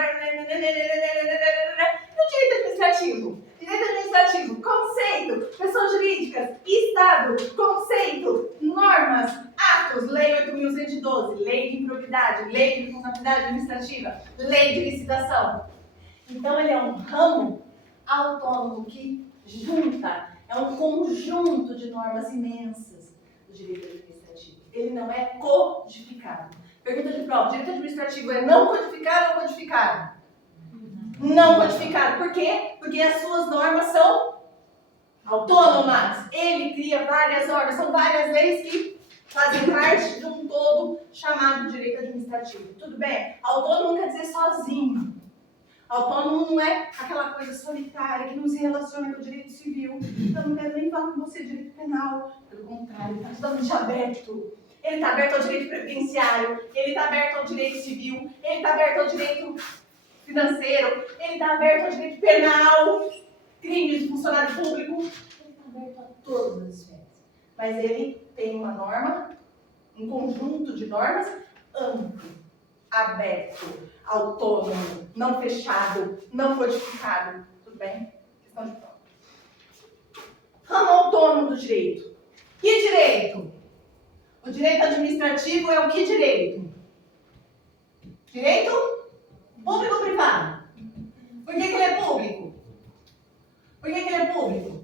direito administrativo. Direito administrativo, conceito, pessoas jurídicas, Estado, conceito, normas, atos, Lei 8.112, Lei de Improbidade, Lei de Responsabilidade Administrativa, Lei de Licitação. Então, ele é um ramo autônomo que junta, é um conjunto de normas imensas do direito administrativo. Ele não é codificado. Pergunta de prova, direito administrativo é não codificado ou codificado? Não codificado. Por quê? Porque as suas normas são autônomas. Ele cria várias normas, são várias leis que fazem parte de um todo chamado direito administrativo. Tudo bem? Autônomo quer dizer sozinho. Autônomo não é aquela coisa solitária que não se relaciona com o direito civil. Eu não quero nem falar com você de direito penal. Pelo contrário, ele está totalmente aberto. Ele está aberto ao direito previdenciário, ele está aberto ao direito civil, ele está aberto ao direito financeiro, ele está aberto ao direito penal, crimes de funcionário público. Ele está aberto a todas as esferas. Mas ele tem uma norma, um conjunto de normas amplo, aberto, autônomo, não fechado, não codificado. Tudo bem? Questão de prova. Ramo autônomo do direito. Que direito? O direito administrativo é o que direito? Direito público ou privado? Por que ele é público? Por que ele é público?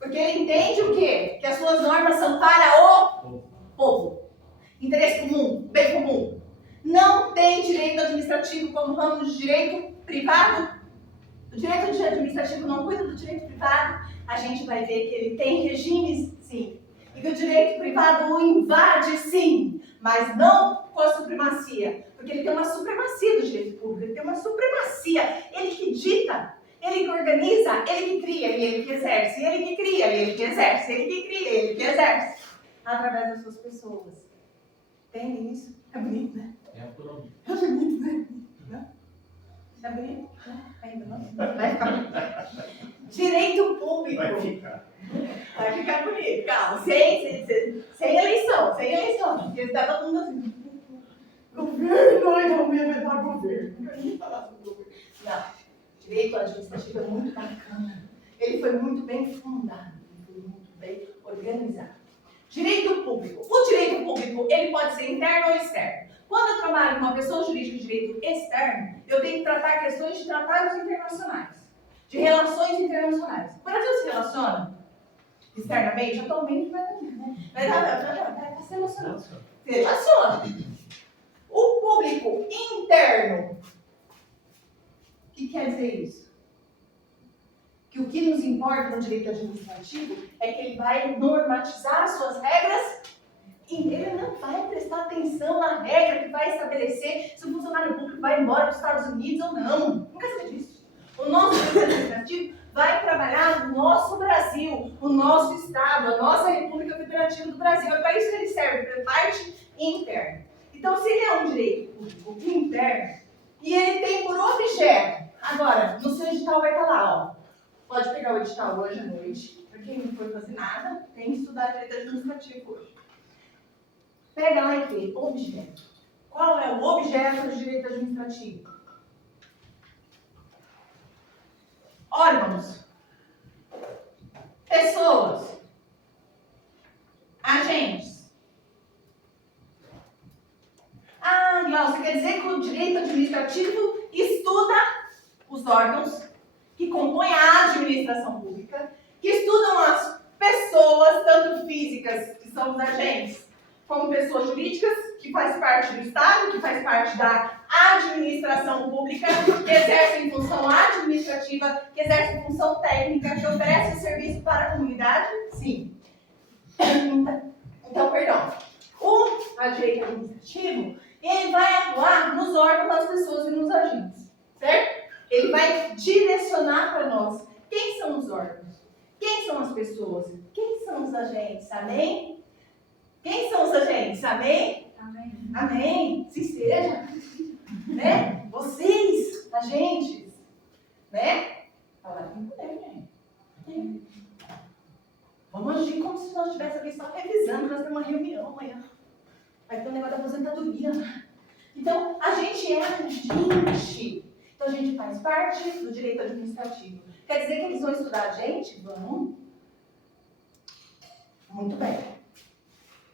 Porque ele entende o quê? Que as suas normas são para o povo. Interesse comum, bem comum. Não tem direito administrativo como ramo de direito privado. O direito administrativo não cuida do direito privado. A gente vai ver que ele tem regimes, sim. E que o direito privado o invade, sim. Mas não com a supremacia. Porque ele tem uma supremacia do direito público. Ele tem uma supremacia. Ele que dita, ele que organiza, ele que cria e ele que exerce. Ele que cria e ele que exerce. Ele que cria e ele que exerce. Através das suas pessoas. Entendem isso? É bonito, né? É autonomia. É bonito, né? É bonito? Ainda não? Vai ficar bonito. Direito público. Vai ficar. Vai ficar bonito, calma. Sem eleição, sem eleição. Porque está todo mundo assim. Governo, ai, não, vai dar governo. Não quero nem falar sobre governo. Não. Direito administrativo é muito bacana. Ele foi muito bem fundado. Ele foi muito bem organizado. Direito público. O direito público, ele pode ser interno ou externo. Quando eu trabalho com uma pessoa jurídica de direito externo, eu tenho que tratar questões de tratados internacionais, de relações internacionais. O Brasil se relaciona externamente, atualmente, vai se relacionando. Se relaciona. O público interno, o que quer dizer isso? Que o que nos importa no direito administrativo é que ele vai normatizar suas regras e ele não vai prestar atenção na regra que vai estabelecer se o funcionário público vai embora para os Estados Unidos ou não. Não quer saber disso. O nosso direito administrativo vai trabalhar no nosso Brasil, o nosso Estado, a nossa República Federativa do Brasil. É para isso que ele serve, para parte interna. Então, se ele é um direito público interno e ele tem por objeto, agora, no seu edital vai estar lá, ó. Pode pegar o edital hoje à noite, para quem não for fazer nada, tem que estudar direito administrativo hoje. Pega lá e vê, objeto. Qual é o objeto do direito administrativo? Órgãos, pessoas, agentes. Ah, Glaucia, quer dizer que o direito administrativo estuda os órgãos que compõem a administração pública, que estudam as pessoas, tanto físicas, que são os agentes, como pessoas jurídicas, que faz parte do Estado, que faz parte da administração pública, que exercem função administrativa, que exercem função técnica, que oferecem serviço para a comunidade? Sim. Então, perdão. O direito administrativo, ele vai atuar nos órgãos das pessoas e nos agentes, certo? Ele vai direcionar para nós quem são os órgãos, quem são as pessoas, quem são os agentes, amém? Quem são os agentes, amém? Amém. Amém. Se seja, né? Vocês, agentes, né? Falar com poder, né? Vamos agir como se nós estivéssemos aqui só revisando, nós temos uma reunião amanhã. Vai ter um negócio da aposentadoria. Então, a gente é agente. Então, a gente faz parte do direito administrativo. Quer dizer que eles vão estudar a gente? Vão. Muito bem.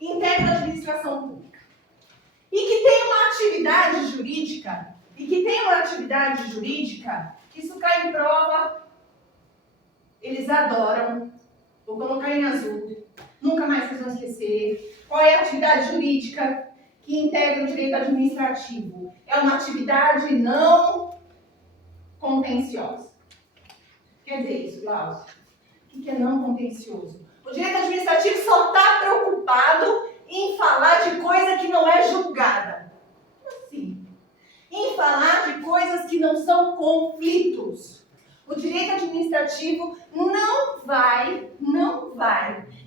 Integra a administração pública. E que tem uma atividade jurídica, que isso cai em prova, eles adoram. Vou colocar em azul. Nunca mais vocês vão esquecer. Qual é a atividade jurídica que integra o direito administrativo? É uma atividade não contenciosa. Quer dizer isso, Glaucio? O que é não contencioso? O direito administrativo só está preocupado em falar de coisa que não é julgada. Assim. Em falar de coisas que não são conflitos. O direito administrativo não vai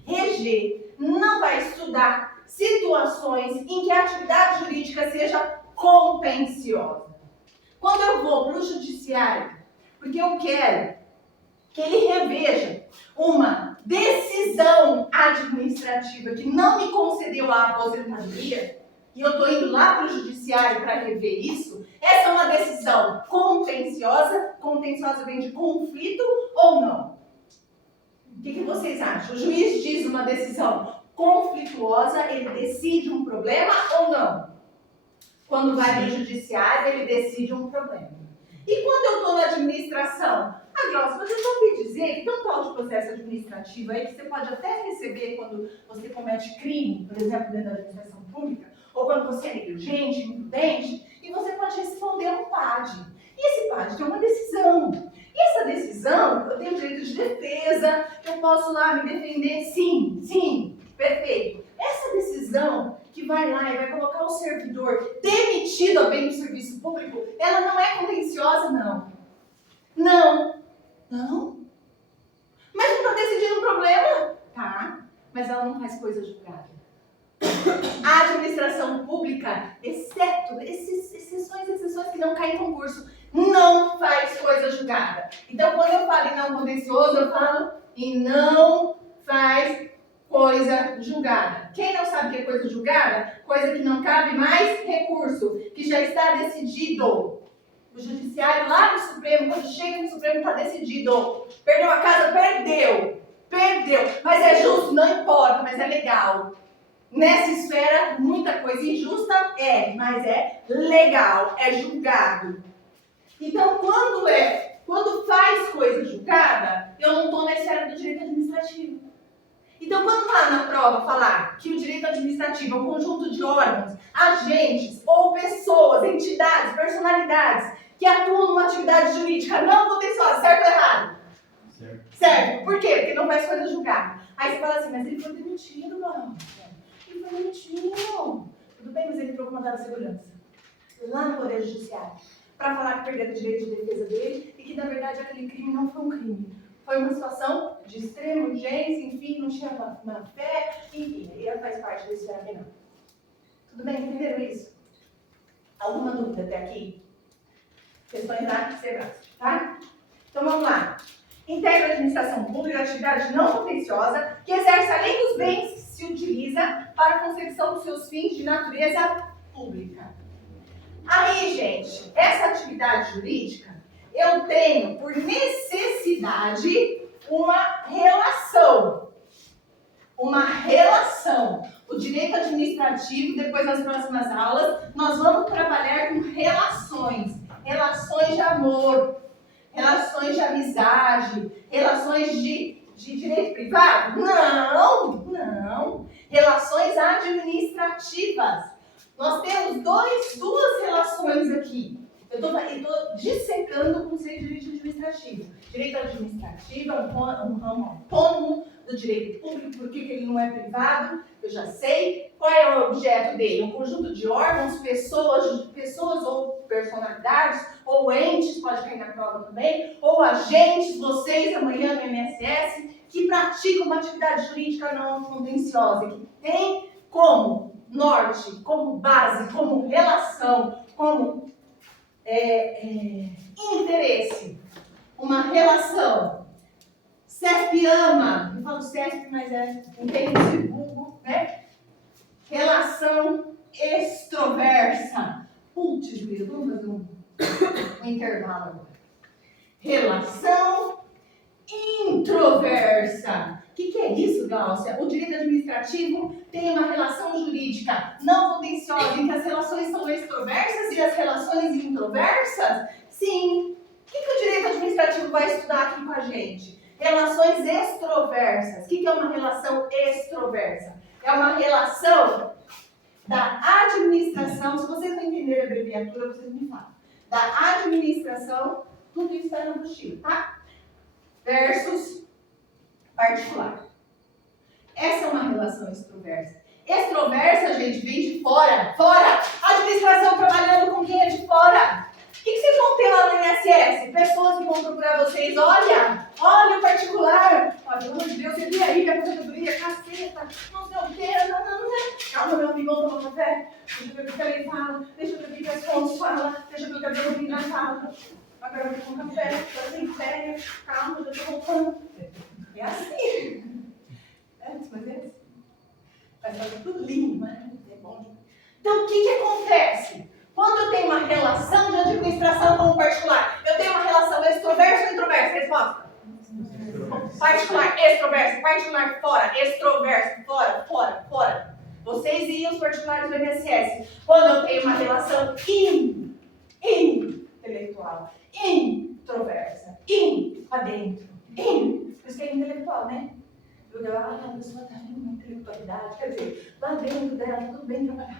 reger, não vai estudar situações em que a atividade jurídica seja contenciosa. Quando eu vou para o judiciário, porque eu quero que ele reveja uma decisão administrativa que não me concedeu a aposentadoria, e eu estou indo lá para o judiciário para rever isso, essa é uma decisão contenciosa. Contenciosa vem de conflito ou não? O que vocês acham? O juiz diz uma decisão conflituosa, ele decide um problema ou não? Quando vai para o judiciário, ele decide um problema. E quando eu estou na administração? Glaucio, mas eu só ouvi dizer que tem um tal de processo administrativo aí que você pode até receber quando você comete crime, por exemplo, dentro da administração pública, ou quando você é negligente, imprudente, e você pode responder a um PAD. E esse PAD tem uma decisão. E essa decisão, eu tenho direito de defesa, eu posso lá me defender, sim, perfeito. Essa decisão que vai lá e vai colocar o servidor demitido a bem do serviço público, ela não é contenciosa, não. Não. Mas não está decidindo um problema? Tá, mas ela não faz coisa julgada. A administração pública, exceto exceções que não caem em concurso, não faz coisa julgada. Então, quando eu falo em não contencioso, eu falo em não faz coisa julgada. Quem não sabe o que é coisa julgada? Coisa que não cabe mais recurso, que já está decidido. O judiciário lá no Supremo, quando chega no Supremo, está decidido. Perdeu a casa? Perdeu. Mas é justo? Não importa, mas é legal. Nessa esfera, muita coisa injusta mas é legal, é julgado. Então, quando faz coisa julgada, eu não estou na esfera do direito administrativo. Então, quando lá na prova falar que o direito administrativo é um conjunto de órgãos, agentes ou pessoas, entidades, personalidades que atuam numa atividade jurídica não contenciosa, certo ou errado? Certo. Por quê? Porque não faz coisa julgada. Aí você fala assim, mas ele foi demitido, mano. Ele foi demitido. Tudo bem, mas ele entrou com mandado de segurança lá no Poder Judiciário para falar que perdeu o direito de defesa dele e que, na verdade, aquele crime não foi um crime. Foi uma situação de extrema urgência, enfim, não tinha uma fé, enfim, ele faz parte desse fenômeno. Tudo bem? Entenderam isso? Alguma dúvida até aqui? Questões da segurança, tá? Então vamos lá. Integra a administração pública, atividade não contenciosa, que exerce além dos bens que se utiliza para a consecução dos seus fins de natureza pública. Aí, gente, essa atividade jurídica, eu tenho, por necessidade, uma relação. O direito administrativo, depois nas próximas aulas, nós vamos trabalhar com relações. Relações de amor, relações de amizade, relações de direito privado? Não. Relações administrativas. Nós temos duas relações aqui. Eu estou dissecando o conceito de direito administrativo. Direito administrativo é um ramo autônomo do direito público, por que ele não é privado? Eu já sei. Qual é o objeto dele? Um conjunto de órgãos, pessoas ou personalidades, ou entes, pode cair na prova também, ou agentes, vocês amanhã no INSS, que praticam uma atividade jurídica não contenciosa, que tem como norte, como base, como relação, como interesse, uma relação CESP ama, eu falo CESP, mas entende esse vulgo, né? Relação extroversa. Putz, Luísa, vamos fazer um intervalo agora. Relação introversa. O que é isso, Glaucia? O direito administrativo tem uma relação jurídica não contenciosa em que as relações são extroversas e as relações introversas? Sim. O que o direito administrativo vai estudar aqui com a gente? Relações extroversas. O que é uma relação extroversa? É uma relação da administração, se vocês não entenderem a abreviatura, vocês me falam. Da administração, tudo isso está na mochila, tá? Versus particular. Essa é uma relação extroversa. Extroversa, gente, vem de fora. Fora! Administração trabalhando com quem é de fora. O que vocês vão ter lá no INSS? Pessoas que vão procurar vocês. Olha o particular. Olha, pelo amor de Deus, você viu aí minha aposentadoria, caceta, não sei o quê. Não. Calma, meu amigão, toma café. Deixa eu ver o que ele fala. Deixa eu ver o que as fontes falam. Deixa eu ver o que a Berlina fala. Agora eu vou com café. Agora tem fé. Calma, já estou voltando. É assim. Mas é assim. Vai fazer tudo lindo, mas é bom. Então, o que acontece? Quando eu tenho uma relação de administração com o particular, eu tenho uma relação extroversa ou introversa? Resposta. Particular, extroverso, particular, fora, extroverso, fora. Vocês e os particulares do INSS. Quando eu tenho uma relação intelectual, introversa, pra dentro, por isso que é intelectual, né? A pessoa está em uma intelectualidade, quer dizer, lá dentro dela, tudo bem trabalhado.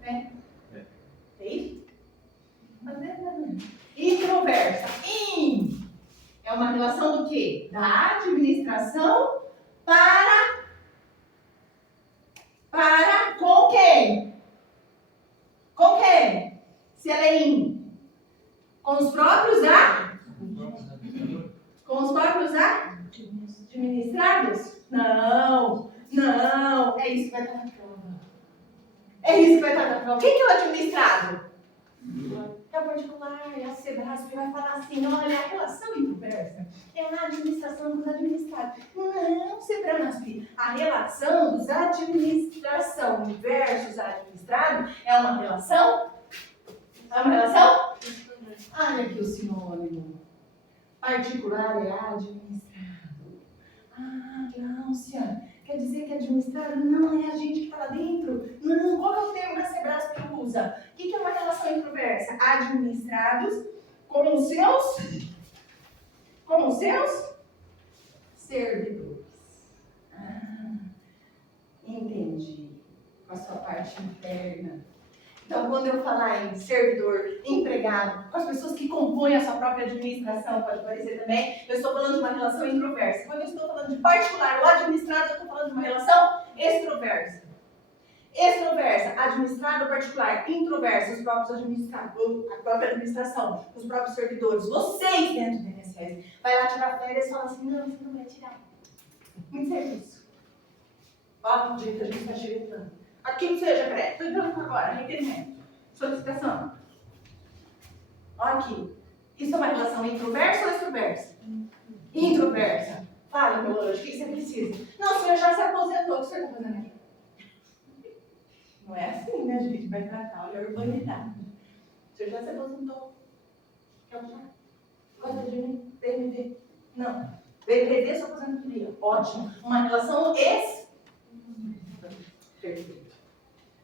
Né? É isso? Mas introversa. É uma relação do quê? Da administração para com quem? Com quem? Se ela é com os próprios administrados? Não. É isso que vai estar na prova. Quem que é o administrado? É o particular, é a Sebrasp, que vai falar assim, olha, a relação introversa é a administração dos administrados. Não, Sebrasp, a relação dos administração versus administrado é uma relação? Olha aqui o sinônimo. Particular é administrado. Glaucia, quer dizer que administrado não é a gente que está lá dentro? Não, qual é o termo que a Sebrasp usa? O que é uma relação introversa? Administrados com os seus servidores. Entendi. Com a sua parte interna. Então, quando eu falar em servidor, empregado, com as pessoas que compõem a sua própria administração, pode parecer também, eu estou falando de uma relação introversa. Quando eu estou falando de particular ou administrado, eu estou falando de uma relação extroversa. Extroversa, administrado, particular, introversa, os próprios administradores, a própria administração, os próprios servidores, vocês dentro do INSS. Vai lá tirar férias e fala assim, não, você não vai tirar. Muito serviço. Fala com o direito administrativo. Aqui não seja crédito, estou entrando agora, requerimento, solicitação. Olha aqui. Isso é uma relação introversa ou extroversa? Introversa. Fala, meu anjo, o que você precisa? Não, o senhor já se aposentou, o que o senhor está fazendo aqui? Não é assim, né, gente? Vai tratar, olha a urbanidade. O senhor já se aposentou. Quer usar? Gosta de mim? Vem me ver. Não. Vem perder sua aposentadoria. Ótimo. Uma relação Perfeito.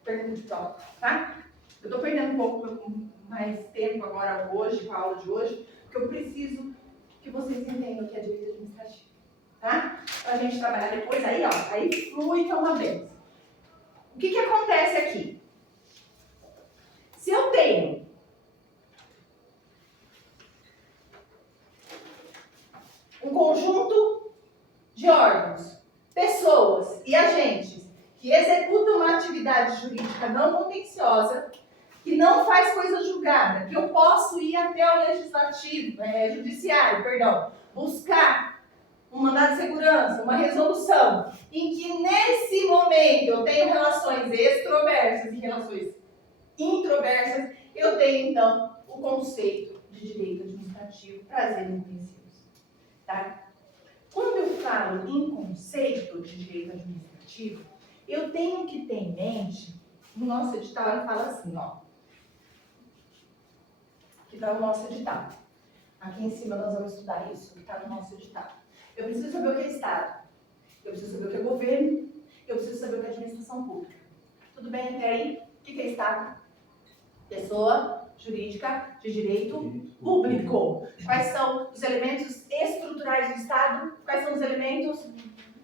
Pergunta de prova, tá? Eu estou perdendo um pouco mais tempo agora hoje, com a aula de hoje, porque eu preciso que vocês entendam o que é direito administrativo, tá? Para a gente trabalhar depois, aí flui que é uma benção. O que acontece aqui? Se eu tenho um conjunto de órgãos, pessoas e agentes que executam uma atividade jurídica não contenciosa, que não faz coisa julgada, que eu posso ir até o judiciário, buscar um mandado de segurança, uma resolução, em que nesse momento eu tenho relações extroversas e relações introversas, eu tenho então o conceito de direito administrativo prazer intensivo, tá? Quando eu falo em conceito de direito administrativo, eu tenho que ter em mente, no nosso edital ele fala assim, ó. Que está no nosso edital. Aqui em cima nós vamos estudar isso, que está no nosso edital. Eu preciso saber o que é Estado. Eu preciso saber o que é governo. Eu preciso saber o que é administração pública. Tudo bem até aí? O que é Estado? Pessoa jurídica de direito público. Quais são os elementos estruturais do Estado? Quais são os elementos?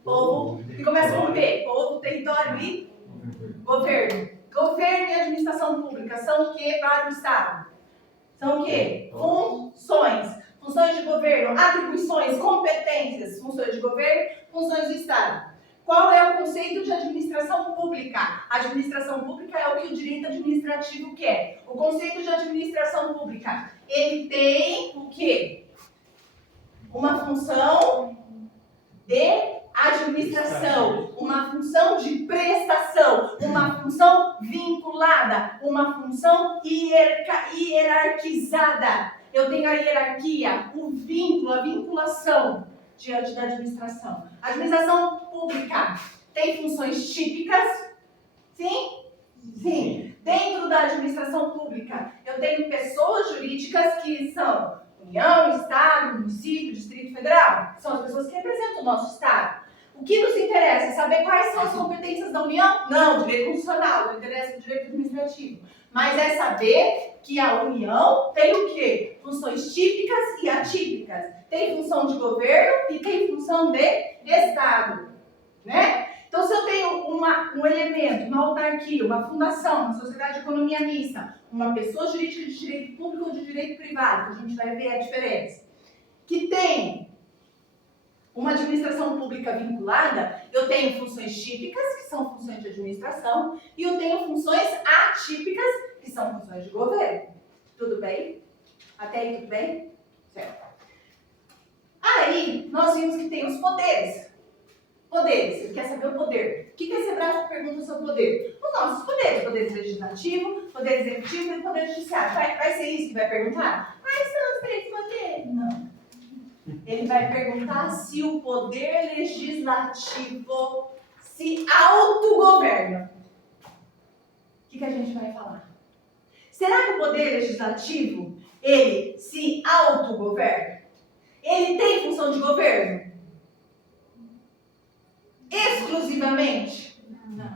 Povo, que começa com P. Povo, território e governo. Governo e administração pública são o que para o Estado? São o quê? Funções. Funções de governo, atribuições, competências. Funções de governo, funções do Estado. Qual é o conceito de administração pública? Administração pública é o que o direito administrativo quer. O conceito de administração pública, ele tem o quê? Uma função de administração, uma função de prestação, uma função vinculada, uma função hierarquizada. Eu tenho a hierarquia, o vínculo, a vinculação diante da administração. A administração pública tem funções típicas? Sim? Sim. Dentro da administração pública, eu tenho pessoas jurídicas que são União, Estado, Município, Distrito Federal. São as pessoas que representam o nosso Estado. O que nos interessa é saber quais são as competências da União? Não, direito constitucional, não interessa o direito administrativo. Mas é saber que a União tem o quê? Funções típicas e atípicas. Tem função de governo e tem função de Estado. Né? Então, se eu tenho um elemento, uma autarquia, uma fundação, uma sociedade de economia mista, uma pessoa jurídica de direito público ou de direito privado, que a gente vai ver a diferença, que tem uma administração pública vinculada, eu tenho funções típicas, que são funções de administração, e eu tenho funções atípicas, que são funções de governo. Tudo bem? Até aí tudo bem? Certo. Aí, nós vimos que tem os poderes. Poderes, você quer saber o poder. O que a Sebrasp pergunta sobre o poder? Os nossos poderes. Poder legislativo, poder executivo e poder judiciário. Vai ser isso que vai perguntar? Quais são os três poderes? Não. Ele vai perguntar se o poder legislativo se autogoverna. O que a gente vai falar? Será que o poder legislativo, ele se autogoverna? Ele tem função de governo? Exclusivamente?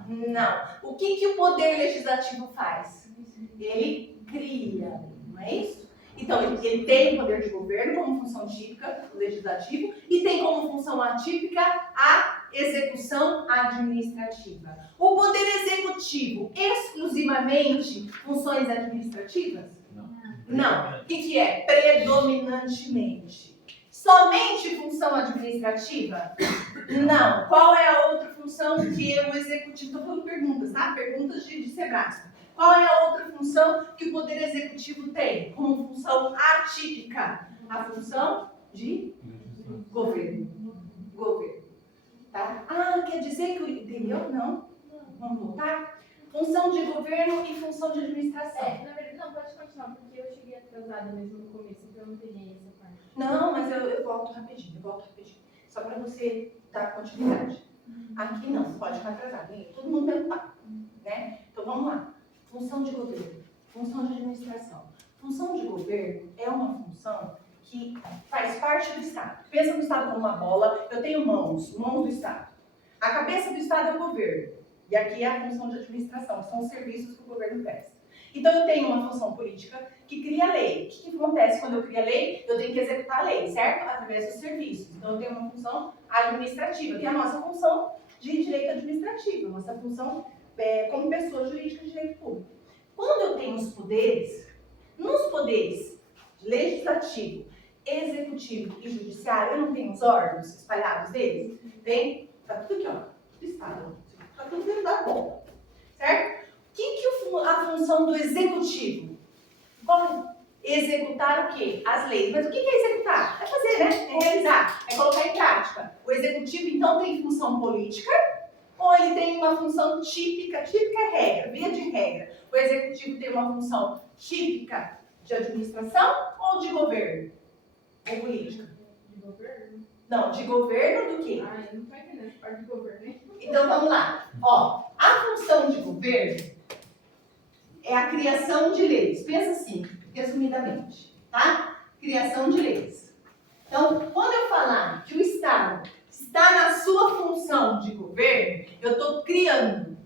Não. O que o poder legislativo faz? Ele cria, não é isso? Então, ele tem o poder de governo como função típica, o legislativo, e tem como função atípica a execução administrativa. O poder executivo, exclusivamente funções administrativas? Não. O que é? Predominantemente. Somente função administrativa? Não. Qual é a outra função que o executivo... Estou falando perguntas, tá? Perguntas de Sebrasp. Qual é a outra função que o Poder Executivo tem como função atípica? A função de governo. Governo. Tá? Ah, quer dizer que... Entendeu? Não? Vamos voltar? Função de governo e função de administração. Na verdade, não, pode continuar, porque eu cheguei atrasada mesmo no começo, então eu não peguei essa parte. Não, mas eu volto rapidinho, Só para você dar continuidade. Aqui não, pode ficar atrasado. Todo mundo perguntar, né? Então vamos lá. Função de governo, função de administração. Função de governo é uma função que faz parte do Estado. Pensa no Estado como uma bola, eu tenho mãos do Estado. A cabeça do Estado é o governo. E aqui é a função de administração, são os serviços que o governo presta. Então eu tenho uma função política que cria a lei. O que acontece quando eu crio a lei? Eu tenho que executar a lei, certo? Através dos serviços. Então eu tenho uma função administrativa, que é a nossa função de direito administrativo, nossa função como pessoa jurídica de direito público. Quando eu tenho os poderes, nos poderes legislativo, executivo e judiciário, eu não tenho os órgãos espalhados deles? Tem? Tá tudo aqui, ó. Tudo Estado. Tá tudo dentro da bola. Certo? O que a função do executivo? Executar o quê? As leis. Mas o que é executar? É fazer, né? É realizar. É colocar em prática. O executivo, então, tem função política ou ele tem uma função típica? Típica é regra, via de regra. O executivo tem uma função típica de administração ou de governo? Ou política? De governo? Não, de governo do quê? Ai, não tô entendendo essa parte do governo, né? Então vamos lá. Ó, a função de governo é a criação de leis. Pensa assim, resumidamente, tá? Criação de leis. Então, quando eu falar que o Estado está na sua função de governo, eu estou criando,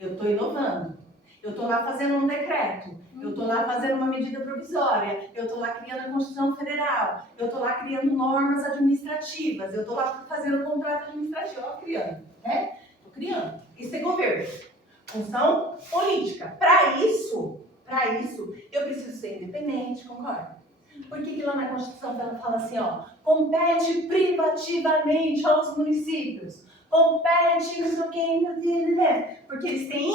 eu estou inovando, eu estou lá fazendo um decreto, eu estou lá fazendo uma medida provisória, eu estou lá criando a Constituição Federal, eu estou lá criando normas administrativas, eu estou lá fazendo contrato administrativo, ó, criando, né? Estou criando. Isso é governo. Função política. Para isso, eu preciso ser independente, concorda? Por que lá na Constituição ela fala assim, ó, compete privativamente aos municípios, compete não sei o que, né? Porque eles têm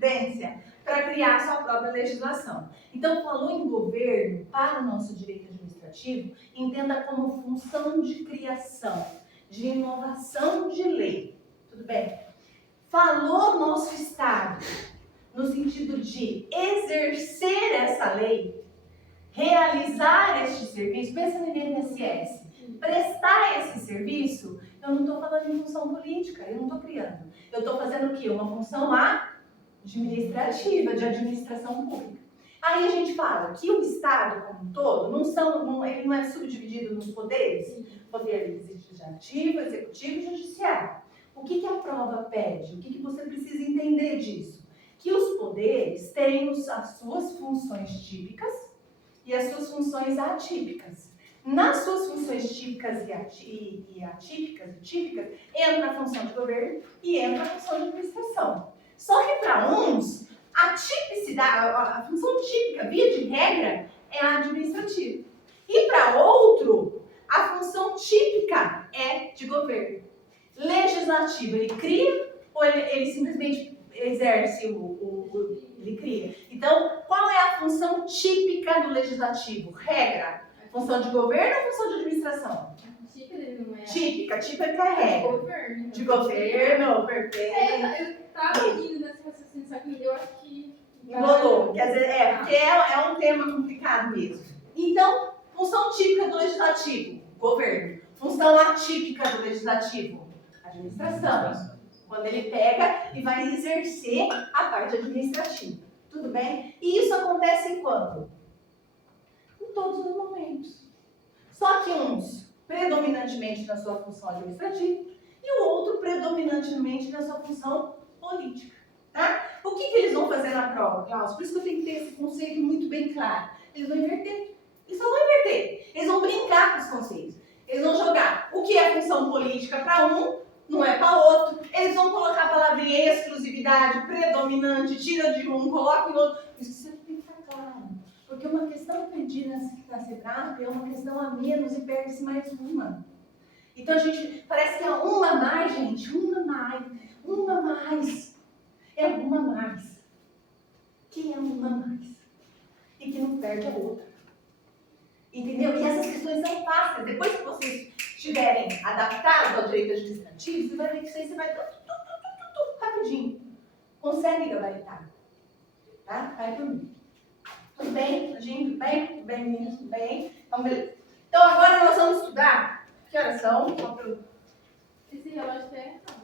independência para criar sua própria legislação. Então, falou em governo para o nosso direito administrativo, entenda como função de criação, de inovação de lei. Tudo bem? Falou nosso Estado no sentido de exercer essa lei, realizar este serviço, pensa no INSS, prestar esse serviço, eu não estou falando de função política, eu não estou criando. Eu estou fazendo o quê? Uma função administrativa, de administração pública. Aí a gente fala que o Estado como um todo, ele não é subdividido nos poderes? Poder legislativo, executivo e judiciário. O que a prova pede? O que você precisa entender disso? Que os poderes têm as suas funções típicas e as suas funções atípicas. Nas suas funções típicas e atípicas, entra a função de governo e entra a função de administração. Só que para uns, a tipicidade, a função típica, via de regra, é a administrativa. E para outro, a função típica é de governo. Legislativo, ele cria ou ele simplesmente exerce ele cria? Então, qual é a função típica do legislativo? Regra. Função de governo ou função de administração? Típica é regra. Governo. De governo, perfeito. Eu tava indo nessa raciocínio, só que eu acho que... Enrolou. Quer dizer, porque é um tema complicado mesmo. Então, função típica do legislativo, governo. Função atípica do legislativo, administração. Quando ele pega e vai exercer a parte administrativa. Tudo bem? E isso acontece quando? Em todos os momentos. Só que uns predominantemente na sua função administrativa e o outro predominantemente na sua função política. Tá? O que eles vão fazer na prova, Cláudio? Por isso que eu tenho que ter esse conceito muito bem claro. Eles vão inverter. Eles só vão inverter. Eles vão brincar com os conceitos. Eles vão jogar o que é função política para um, não é para outro. Eles vão colocar a palavrinha exclusividade, predominante, tira de um, coloca em outro. Isso sempre tem que ficar claro. Porque uma questão pedida na SEBRAP é uma questão a menos e perde-se mais uma. Então a gente, parece que é uma a mais, gente, uma a mais. É uma a mais. Que é uma a mais. E que não perde a outra. Entendeu? E essas questões são fáceis. Depois que vocês estiverem adaptados ao direito administrativo, você vai ver que isso aí você vai rapidinho. Consegue gabaritar. Tá? Vai por mim. Tudo bem? Tudo bem? Tudo bem, meninas? Tudo bem? Então, beleza. Então, agora nós vamos estudar. Que horas são? Esse relógio tá errado.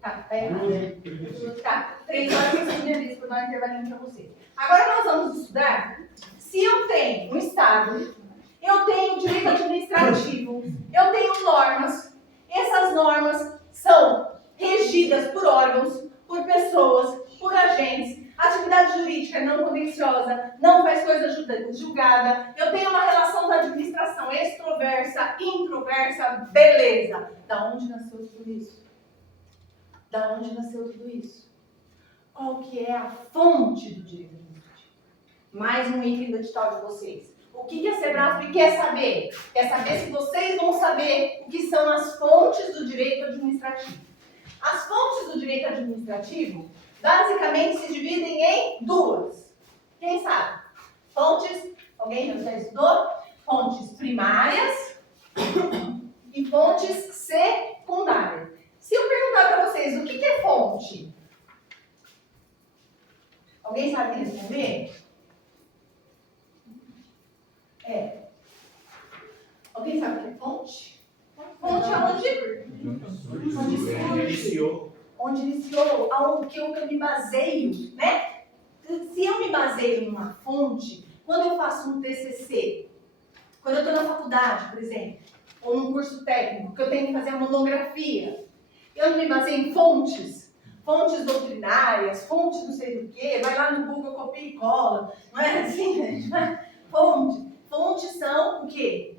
Tá, tá errado. Tá, 3 horas e 5 minutos para dar um intervalinho para vocês. Agora nós vamos estudar se eu tenho um Estado, eu tenho direito administrativo, eu tenho normas. Essas normas são regidas por órgãos, por pessoas, por agentes. Atividade jurídica não contenciosa, não faz coisa julgada. Eu tenho uma relação da administração extroversa, introversa, beleza. Da onde nasceu tudo isso? Da onde nasceu tudo isso? Qual que é a fonte do direito administrativo? Mais um item do edital de vocês. O que a SEBRASP quer saber? Quer saber se vocês vão saber o que são as fontes do direito administrativo. As fontes do direito administrativo basicamente se dividem em duas. Quem sabe? Fontes, alguém já estudou? Fontes primárias e fontes secundárias. Se eu perguntar para vocês o que é fonte, alguém sabe responder? Alguém sabe o que é fonte? Fonte é onde Iniciou. onde iniciou, aonde que eu me baseio, né? Se eu me baseio em uma fonte, quando eu faço um TCC, quando eu estou na faculdade, por exemplo, ou num curso técnico, que eu tenho que fazer uma monografia, eu não me baseio em fontes doutrinárias, fontes não sei do que, vai lá no Google, copia e cola, não é assim, gente? Fontes são o quê?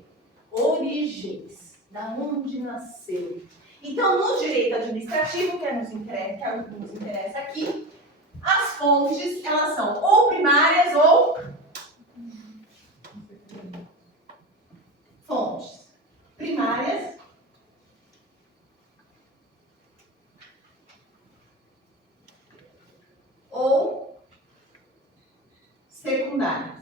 Origens, da onde nasceu. Então, no direito administrativo, que nos interessa aqui, as fontes, elas são ou primárias ou fontes primárias ou secundárias.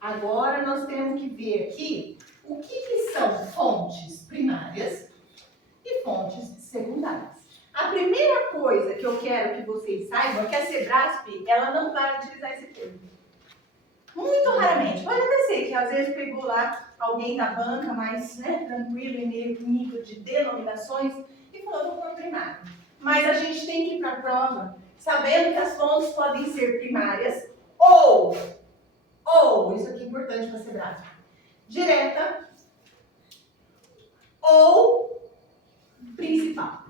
Agora nós temos que ver aqui o que são fontes primárias e fontes secundárias. A primeira coisa que eu quero que vocês saibam é que a Sebrasp, ela não vai utilizar esse termo. Muito raramente. Pode acontecer que às vezes pegou lá alguém da banca mais tranquilo, em nível de denominações, e falou, vou pôr primário. Mas a gente tem que ir para a prova sabendo que as fontes podem ser primárias ou, isso aqui é importante para a Sebrasp, direta ou principal.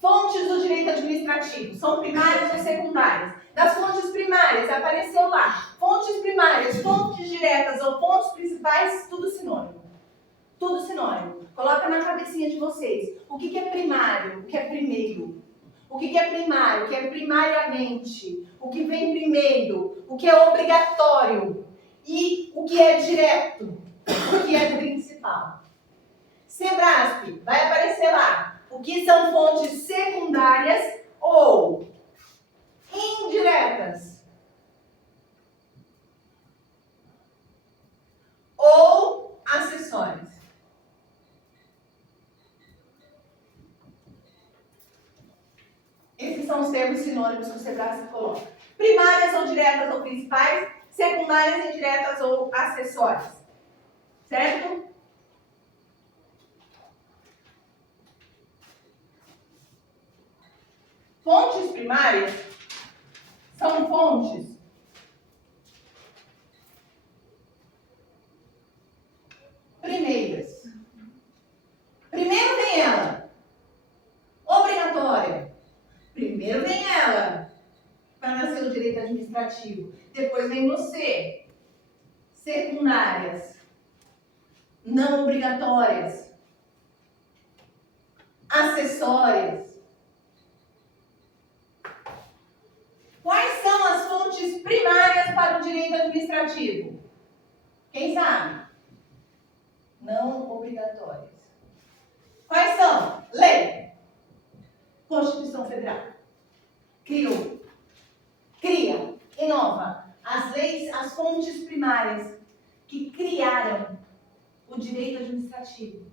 Fontes do direito administrativo são primárias ou secundárias. Das fontes primárias, apareceu lá. Fontes primárias, fontes diretas ou fontes principais, tudo sinônimo. Tudo sinônimo. Coloca na cabecinha de vocês. O que é primário? O que é primeiro? O que é primário? O que é primariamente? O que vem primeiro? O que é obrigatório? E o que é direto? O que é principal? Sebrasp, vai aparecer lá. O que são fontes secundárias ou indiretas? Ou acessórias? Esses são os termos sinônimos que o Sebrasp coloca. Primárias ou diretas ou principais, secundárias, indiretas ou acessórias. Certo? Fontes primárias são fontes primeiras. Primeiro vem ela, obrigatória. Primeiro vem ela, para nascer o direito administrativo. Depois vem você. Secundárias, não obrigatórias. Acessórias. Quais são as fontes primárias para o direito administrativo? Quem sabe? Não obrigatórias. Quais são? Lei. Constituição Federal. Criou. Cria. Inova. As leis, as fontes primárias que criaram o direito administrativo.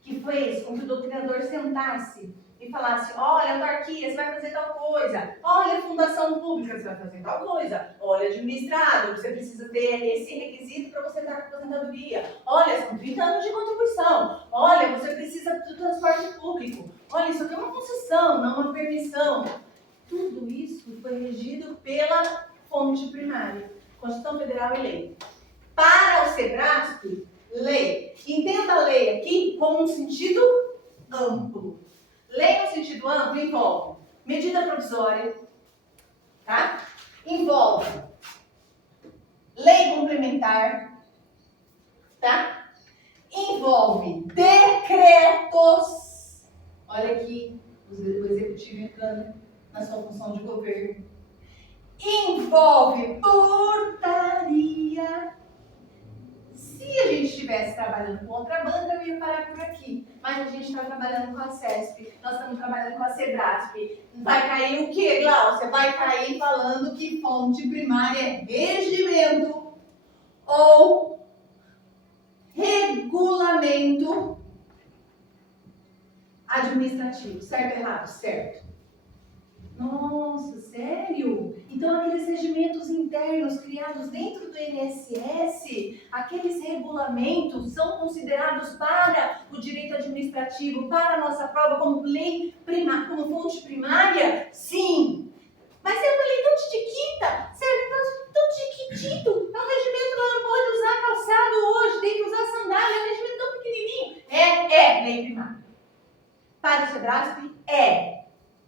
Que fez com que o doutrinador sentasse e falasse, olha, autarquia, você vai fazer tal coisa. Olha, fundação pública, você vai fazer tal coisa. Olha, administrado, você precisa ter esse requisito para você estar com aposentadoria. Olha, são 30 anos de contribuição. Olha, você precisa do transporte público. Olha, isso aqui é uma concessão, não uma permissão. Tudo isso foi regido pela fonte primária, Constituição Federal e lei. Para o Sebrasp, lei. Entenda a lei aqui como um sentido amplo. Lei no sentido amplo envolve medida provisória, tá? Envolve lei complementar, tá? Envolve decretos. Olha aqui o executivo entrando na sua função de governo. Envolve portaria. Se a gente estivesse trabalhando com outra banda, eu ia parar por aqui. Mas a gente está trabalhando com a CESP, nós estamos trabalhando com a Sebrasp. Vai cair o quê, Glaucia? Vai cair falando que fonte primária é regimento ou regulamento administrativo. Certo ou errado? Certo. Nossa, sério? Então, aqueles regimentos internos criados dentro do INSS, aqueles regulamentos são considerados para o direito administrativo, para a nossa prova, como lei primária, como fonte primária? Sim. Mas é uma lei tão tiquita, serve tão tiquitito. É um regimento que não pode usar calçado hoje, tem que usar sandália, é um regimento tão pequenininho. É lei primária. Para o SEBRASP,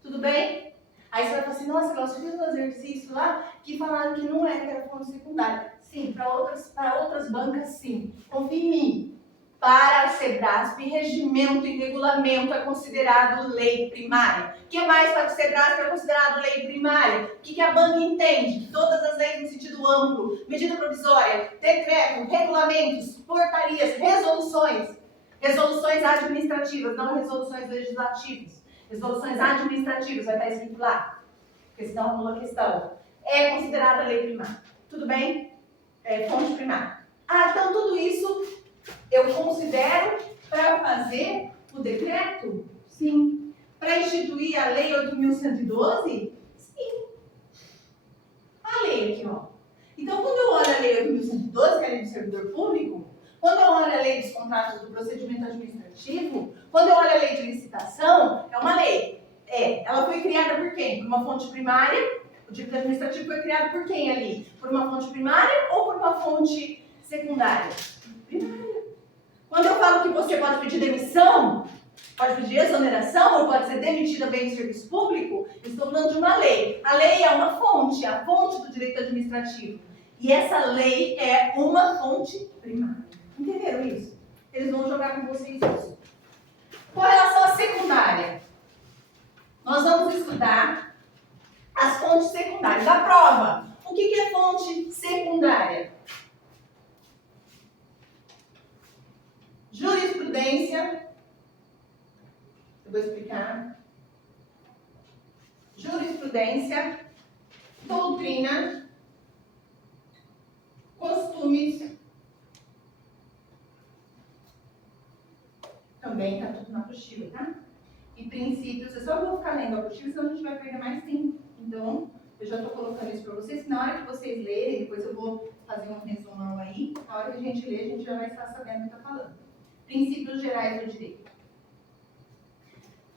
tudo bem? Aí você vai falar assim, nossa, Cláudia, eu fiz um exercício lá que falaram que não é, que era fonte secundária. Sim, para outras bancas, sim. Confie em mim. Para a SEBRASP, regimento e regulamento é considerado lei primária. O que mais para o SEBRASP é considerado lei primária? O que a banca entende? Todas as leis no sentido amplo, medida provisória, decreto, regulamentos, portarias, resoluções. Resoluções administrativas, não resoluções legislativas. Resoluções administrativas, vai estar escrito lá. Porque senão anula a questão. É considerada lei primária. Tudo bem? É fonte primária. Então tudo isso eu considero para fazer o decreto? Sim. Para instituir a lei 8.112? Sim. A lei aqui, ó. Então, quando eu olho a lei 8.112, que é a lei do servidor público, quando eu olho a lei dos contratos do procedimento administrativo, quando eu olho a lei de licitação, é uma lei. Ela foi criada por quem? Por uma fonte primária. O direito administrativo foi criado por quem ali? Por uma fonte primária ou por uma fonte secundária? Primária. Quando eu falo que você pode pedir demissão, pode pedir exoneração ou pode ser demitida bem do serviço público, eu estou falando de uma lei. A lei é uma fonte, a fonte do direito administrativo. E essa lei é uma fonte primária. Entenderam isso? Eles vão jogar com vocês isso. Com relação à secundária, nós vamos estudar as fontes secundárias. A prova. O que é fonte secundária? Jurisprudência. Eu vou explicar. Jurisprudência, doutrina, costumes. Também está tudo na apostila, tá? E princípios. Eu só vou ficar lendo a apostila, senão a gente vai perder mais tempo. Então, eu já estou colocando isso para vocês, que na hora que vocês lerem, depois eu vou fazer um resumão aí, na hora que a gente ler, a gente já vai estar sabendo o que está falando. Princípios gerais do direito.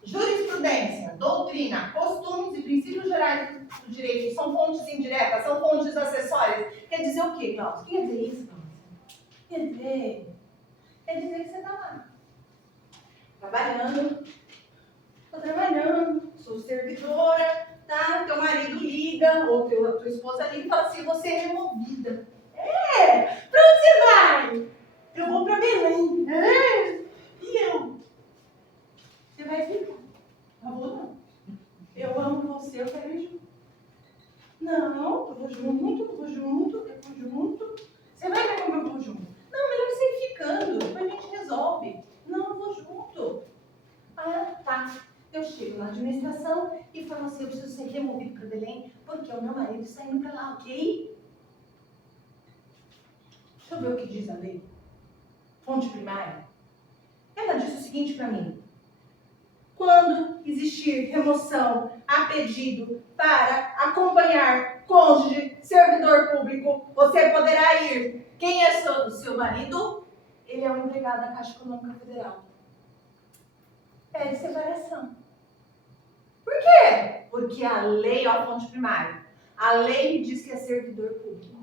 Jurisprudência, doutrina, costumes e princípios gerais do direito são fontes indiretas, são fontes acessórias. Quer dizer o quê, Cláudio? O que quer dizer isso, Cláudio? Quer dizer que você está lá, trabalhando, estou trabalhando, sou servidora, tá? Teu marido liga, ou tua esposa liga e fala assim, você é removida. Pra onde você vai? Eu vou para Belém. E eu? Você vai ficar? Não vou não. Eu amo você, eu quero ir junto. Não, eu vou junto. Você vai ver como eu vou junto? Não, melhor você ir ficando, depois a gente resolve. Não, eu vou junto. Tá. Eu chego na administração e falo assim, eu preciso ser removido para Belém, porque o meu marido está indo para lá, ok? Deixa eu ver o que diz a lei. Fonte primária. Ela diz o seguinte para mim. Quando existir remoção a pedido para acompanhar cônjuge, servidor público, você poderá ir. Quem é seu marido? Ele é um empregado da Caixa Econômica Federal. Pede separação. Por quê? Porque a lei, ó, a fonte primária, a lei diz que é servidor público.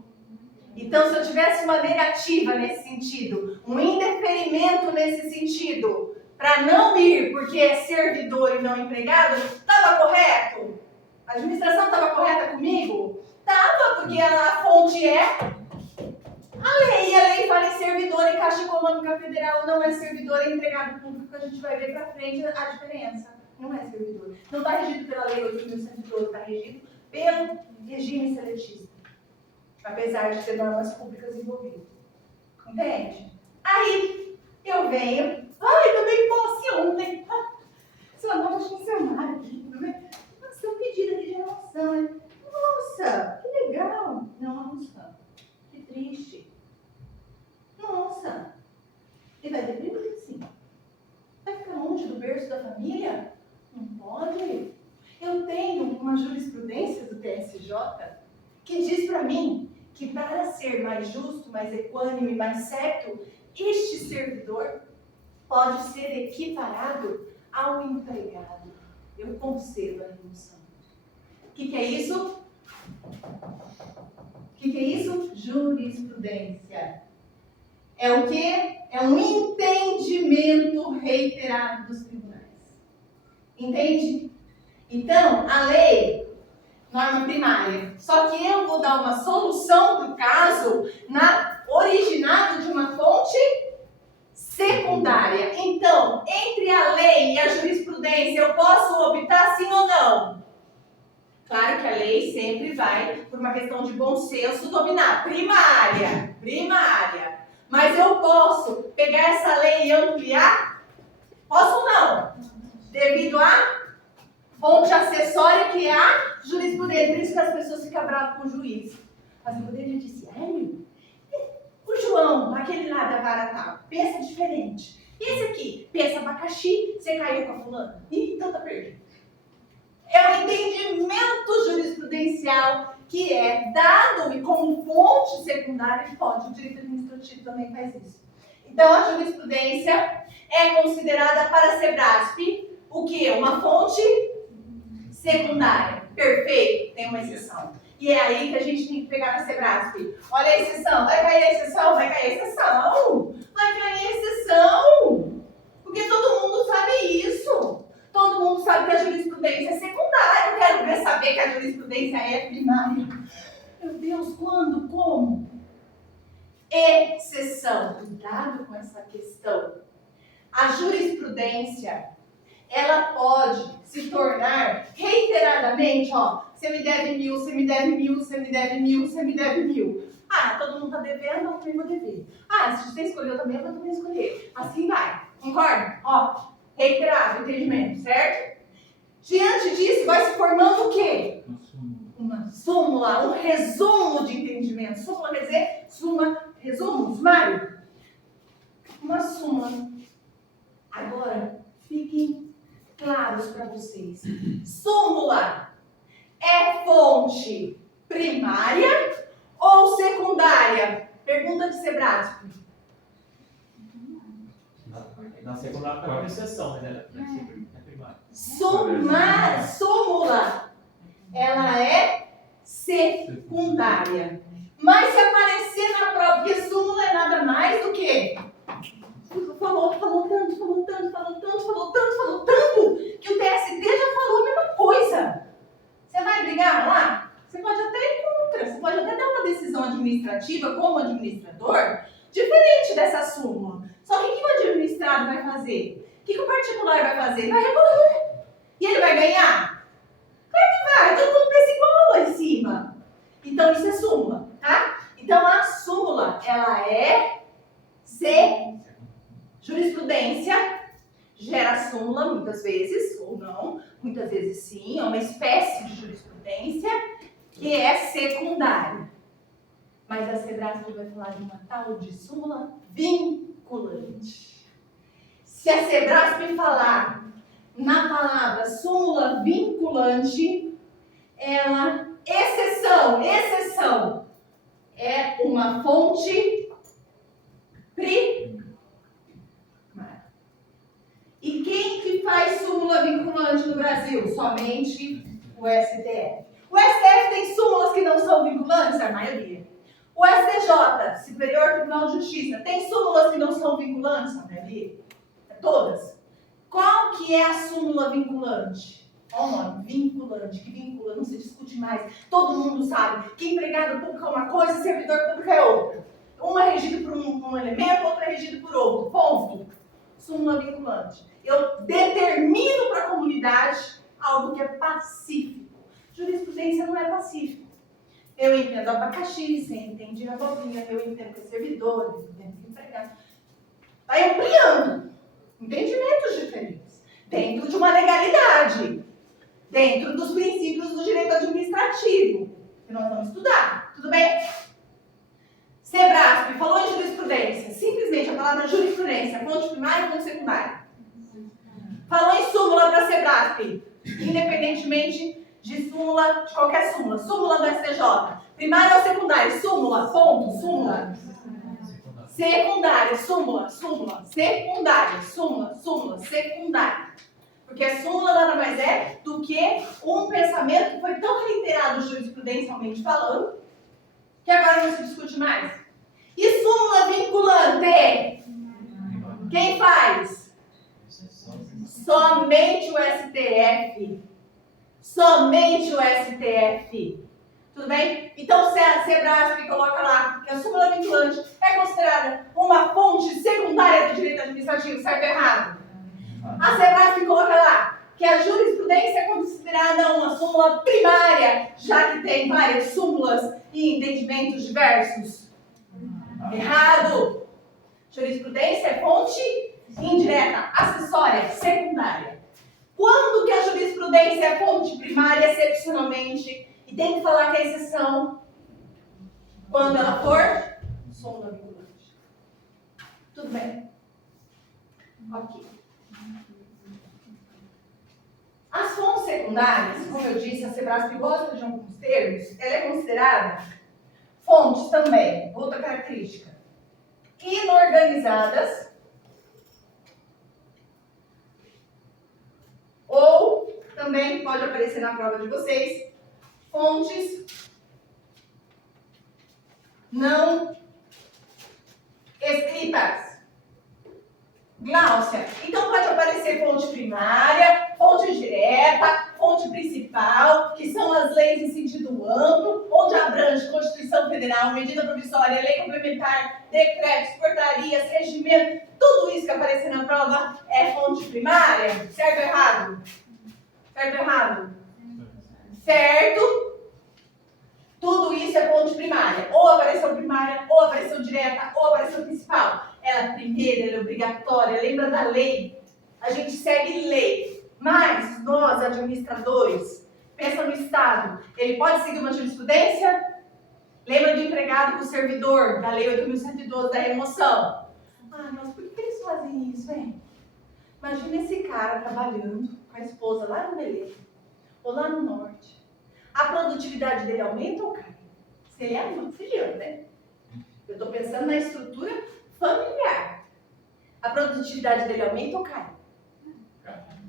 Então, se eu tivesse uma negativa nesse sentido, um indeferimento nesse sentido, para não ir porque é servidor e não empregado, estava correto? A administração estava correta comigo? Estava, porque a fonte é a lei. E a lei fala em servidor e Caixa Econômica Federal não é servidor, é empregado público. A gente vai ver para frente a diferença. Não é servidor. Não está regido pela lei 8.112, está regido pelo regime seletista. Apesar de ter normas públicas envolvidas. Entende? Aí, eu venho. Também posse ontem. Sua nova funcionária aqui, tudo bem? Nossa, um pedido aqui de remoção, né? Nossa, que legal. Nossa, que triste. Nossa. Ele vai deprimir, sim. Vai ficar longe do berço da família? Não pode. Eu tenho uma que diz para mim que para ser mais justo, mais equânime, mais certo, este servidor pode ser equiparado ao empregado. Eu concedo a redução. O que é isso? O que é isso? Jurisprudência. É o quê? É um entendimento reiterado dos tribunais. Entende? Então, a lei, norma primária. Só que eu vou dar uma solução para o caso originado de uma fonte secundária. Então, entre a lei e a jurisprudência, eu posso optar sim ou não? Claro que a lei sempre vai, por uma questão de bom senso, dominar. Primária. Mas eu posso pegar essa lei e ampliar? Posso ou não? Devido à fonte acessória que é a jurisprudência. Por isso que as pessoas ficam bravas com o juiz. Mas o poder disse, o João, aquele lá da vara tal, pensa diferente. E esse aqui, pensa abacaxi, você caiu com a fulana. Ih, então tá perdido. É o entendimento jurisprudencial que é dado e como fonte secundária pode. O direito administrativo também faz isso. Então, a jurisprudência é considerada para a Sebrasp o quê? Uma fonte secundária. Perfeito? Tem uma exceção. E é aí que a gente tem que pegar na Sebrasp. Olha a exceção. Vai cair a exceção? Vai cair a exceção. Vai cair a exceção. Porque todo mundo sabe isso. Todo mundo sabe que a jurisprudência é secundária. Eu quero ver saber que a jurisprudência é primária. Meu Deus, quando? Como? Exceção. Cuidado com essa questão. A jurisprudência, ela pode se tornar reiteradamente, você me deve 1.000, você me deve 1.000, você me deve 1.000, você me deve 1.000. Todo mundo está devendo, eu também vou dever. Se você escolheu também, eu vou também escolher. Assim vai. Concorda? Reiterado, entendimento, certo? Diante disso, vai se formando o quê? Uma súmula, um resumo de entendimento. Súmula quer dizer, resumo, sumário. Uma súmula. Agora, fiquem claros para vocês. Súmula é fonte primária ou secundária? Pergunta de Sebrasp. Na secundária é uma exceção, né? É primária. Súmula, ela é secundária. Mas se aparecer na prova, porque súmula é nada mais do que falou tanto, que o TST já falou a mesma coisa. Você vai brigar lá? Você pode até ir contra, você pode até dar uma decisão administrativa como administrador, diferente dessa súmula. Só que o que o administrado vai fazer? O que o particular vai fazer? Vai recorrer. E ele vai ganhar? Claro que vai, todo mundo pensa igual lá em cima. Então isso é súmula, tá? Então a súmula, ela é jurisprudência, gera súmula muitas vezes, ou não, muitas vezes sim, é uma espécie de jurisprudência que é secundária. Mas a Sebrasp vai falar de uma tal de súmula vinculante. Se a Sebrasp falar na palavra súmula vinculante, ela, exceção, é uma fonte primária. E quem que faz súmula vinculante no Brasil? Somente o STF. O STF tem súmulas que não são vinculantes? A maioria. O STJ, Superior Tribunal de Justiça, tem súmulas que não são vinculantes? A maioria. Todas. Qual que é a súmula vinculante? Olha o nome, vinculante, que vincula, não se discute mais. Todo mundo sabe que empregado público é uma coisa, servidor público é outra. Um é regido por um elemento, outro é regido por outro. Ponto. Súmula vinculante. Eu determino para a comunidade algo que é pacífico. Jurisprudência não é pacífico. Eu entendo abacaxi, você entende abobrinha, eu entendo que é servidor, eu entendo que é empregado. Vai ampliando entendimentos diferentes. Dentro de uma legalidade. Dentro dos princípios do direito administrativo. Que nós vamos estudar. Tudo bem? Sebrasp falou em jurisprudência. Simplesmente a palavra jurisprudência. Fonte primária e fonte secundária. Falou em súmula para Sebrasp. Independentemente de súmula, de qualquer súmula. Súmula do STJ. Primária ou secundária? Súmula, ponto, súmula. Secundária, súmula, súmula. Secundária, súmula, súmula, secundária. Porque a súmula nada mais é do que um pensamento que foi tão reiterado jurisprudencialmente falando, que agora não se discute mais. E súmula vinculante? Quem faz? Somente o STF. Somente o STF. Tudo bem? Então, se a Sebrasp coloca lá que a súmula vinculante é considerada uma fonte secundária do direito administrativo, certo ou errado? A Sebrasp coloca lá que a jurisprudência é considerada uma súmula primária, já que tem várias súmulas e entendimentos diversos. Errado! Jurisprudência é fonte indireta, acessória, secundária. Quando que a jurisprudência é fonte primária, excepcionalmente, e tem que falar que é exceção quando ela for súmula vinculante. Tudo bem? Ok. As fontes secundárias, como eu disse, a Sebrasp gosta de alguns termos, ela é considerada fontes também, outra característica, inorganizadas ou também pode aparecer na prova de vocês, fontes não escritas. Gláucia, então pode aparecer fonte primária, fonte direta, fonte principal, que são as leis em sentido amplo, onde abrange Constituição Federal, medida provisória, lei complementar, decretos, portarias, regimento, tudo isso que aparecer na prova é fonte primária, certo ou errado? Certo ou errado? Certo? Tudo isso é fonte primária. Ou apareceu primária, ou apareceu direta, ou apareceu principal. Ela primeira, ela é obrigatória, lembra da lei. A gente segue lei. Mas nós, administradores, pensa no Estado. Ele pode seguir uma jurisprudência? Lembra do empregado com o servidor, da lei 8.112, da remoção? Ah, mas por que eles fazem isso, hein? Imagina esse cara trabalhando com a esposa lá no Belém, ou lá no Norte. A produtividade dele aumenta ou cai? Se ele é anfitrião, né? Eu estou pensando na estrutura familiar. A produtividade dele aumenta ou cai?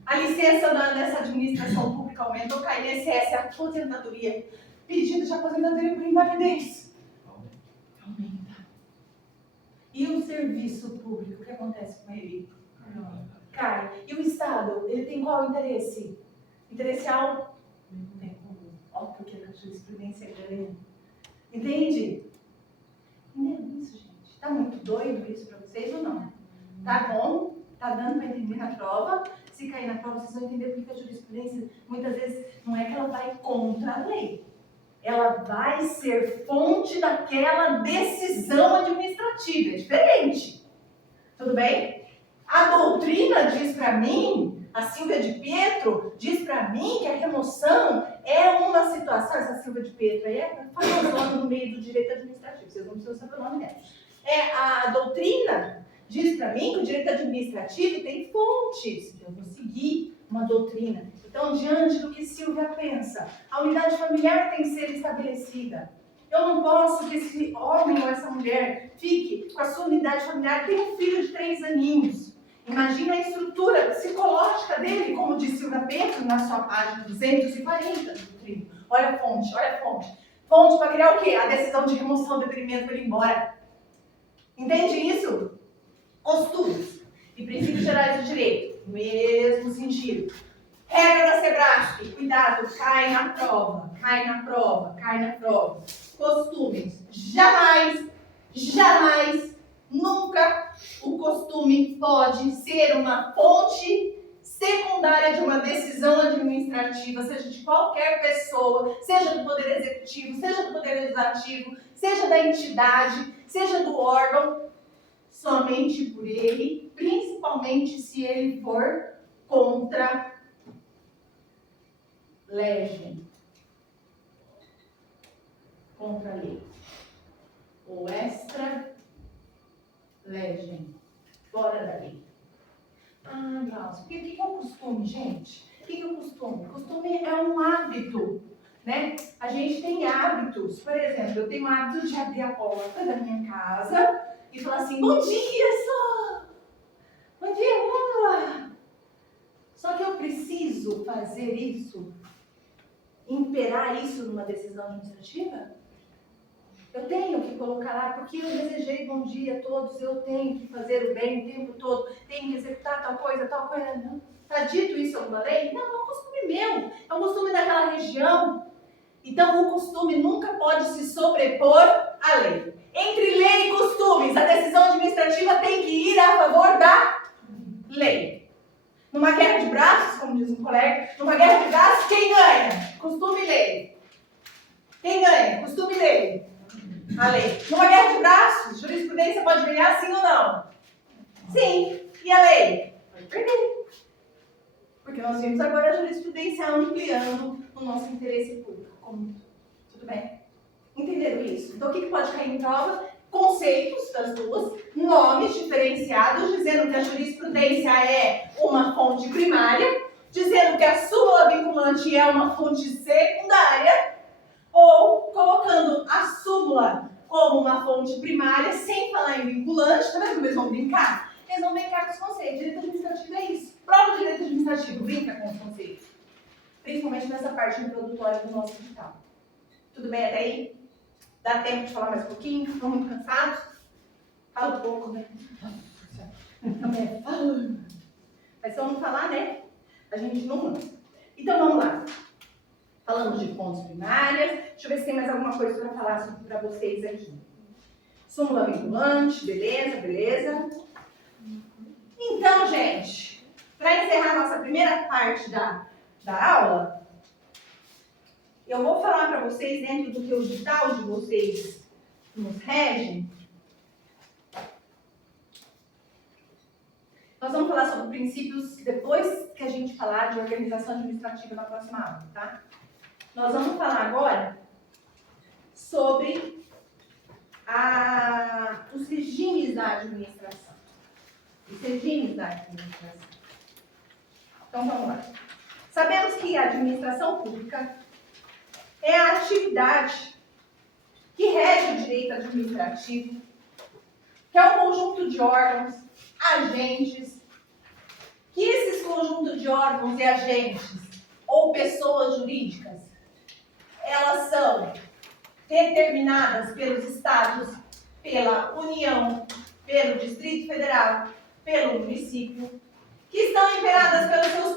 A licença nessa administração pública aumenta ou cai? INSS, a aposentadoria, pedido de aposentadoria por invalidez. Aumenta. E o serviço público, o que acontece com ele? Cai. E o Estado, ele tem qual interesse? Interesse ao bem comum. Olha porque a jurisprudência é grande. Entende? Entendeu isso, gente? Tá muito doido isso para vocês ou não? Tá bom? Tá dando para entender na prova? Se cair na prova, vocês vão entender porque a jurisprudência, muitas vezes, não é que ela vai contra a lei. Ela vai ser fonte daquela decisão administrativa. É diferente. Tudo bem? A doutrina diz para mim, a Silvia de Pietro diz para mim que a remoção é uma situação, essa Silvia de Pietro aí é famosona no meio do direito administrativo, vocês não precisam saber o nome dela. A doutrina diz para mim que o direito administrativo tem fontes, então eu vou seguir uma doutrina. Então, diante do que Silvia pensa, a unidade familiar tem que ser estabelecida. Eu não posso que esse homem ou essa mulher fique com a sua unidade familiar, tem um filho de 3 aninhos. Imagina a estrutura psicológica dele, como disse Silvia Petro na sua página 240 do doutrina. Olha a fonte, olha a fonte. Fonte para criar o quê? A decisão de remoção do deferimento para ir embora. Entende isso? Costumes e princípios gerais do direito, mesmo sentido. Regra da Sebrasp, cuidado, cai na prova, cai na prova, cai na prova. Costumes, jamais, jamais, nunca o costume pode ser uma fonte secundária de uma decisão administrativa, seja de qualquer pessoa, seja do Poder Executivo, seja do Poder Legislativo, seja da entidade, seja do órgão, somente por ele, principalmente se ele for contra legem, contra a lei, ou extra legem, fora da lei. Ah, Glaucio, o que é o costume, gente? que é o costume? O costume é um hábito, né? A gente tem hábitos. Por exemplo, eu tenho o hábito de abrir a porta da minha casa e falar assim, bom dia, Sol! Bom dia, Lula! Só que eu preciso fazer isso, imperar isso numa decisão administrativa? Eu tenho que colocar lá, porque eu desejei bom dia a todos, eu tenho que fazer o bem o tempo todo, tenho que executar tal coisa. Não. Está dito isso em alguma lei? Não, é um costume meu, é um costume daquela região. Então, o costume nunca pode se sobrepor à lei. Entre lei e costumes, a decisão administrativa tem que ir a favor da lei. Numa guerra de braços, como diz um colega, numa guerra de braços, quem ganha? Costume e lei. Quem ganha? Costume e lei. A lei. Numa guerra de braços, jurisprudência pode ganhar sim ou não? Sim. E a lei? Vai perder. Porque nós vimos agora a jurisprudência ampliando o nosso interesse público. Tudo bem? Entenderam isso? Então o que pode cair em prova? Conceitos das duas, nomes diferenciados, dizendo que a jurisprudência é uma fonte primária, dizendo que a súmula vinculante é uma fonte secundária, ou colocando a súmula como uma fonte primária, sem falar em vinculante. Tá vendo como eles vão brincar? Eles vão brincar com os conceitos. Direito administrativo é isso. Prova de direito administrativo brinca com os conceitos. Principalmente nessa parte introdutória do nosso edital. Tudo bem até aí? Dá tempo de falar mais um pouquinho? Estão muito cansados? Fala um pouco, né? Também falando. Mas se eu não falar, né? A gente não manda. Então vamos lá. Falamos de fontes primárias. Deixa eu ver se tem mais alguma coisa para falar para vocês aqui. Súmula vinculante, beleza. Então, gente, para encerrar nossa primeira parte da aula, eu vou falar para vocês, dentro do que o edital de vocês nos rege, nós vamos falar sobre princípios depois que a gente falar de organização administrativa na próxima aula, tá? Nós vamos falar agora sobre os regimes da administração. Os regimes da administração. Então, vamos lá. Sabemos que a administração pública é a atividade que rege o direito administrativo, que é um conjunto de órgãos, agentes, que esses conjuntos de órgãos e agentes, ou pessoas jurídicas, elas são determinadas pelos estados, pela União, pelo Distrito Federal, pelo município, que estão imperadas pelos seus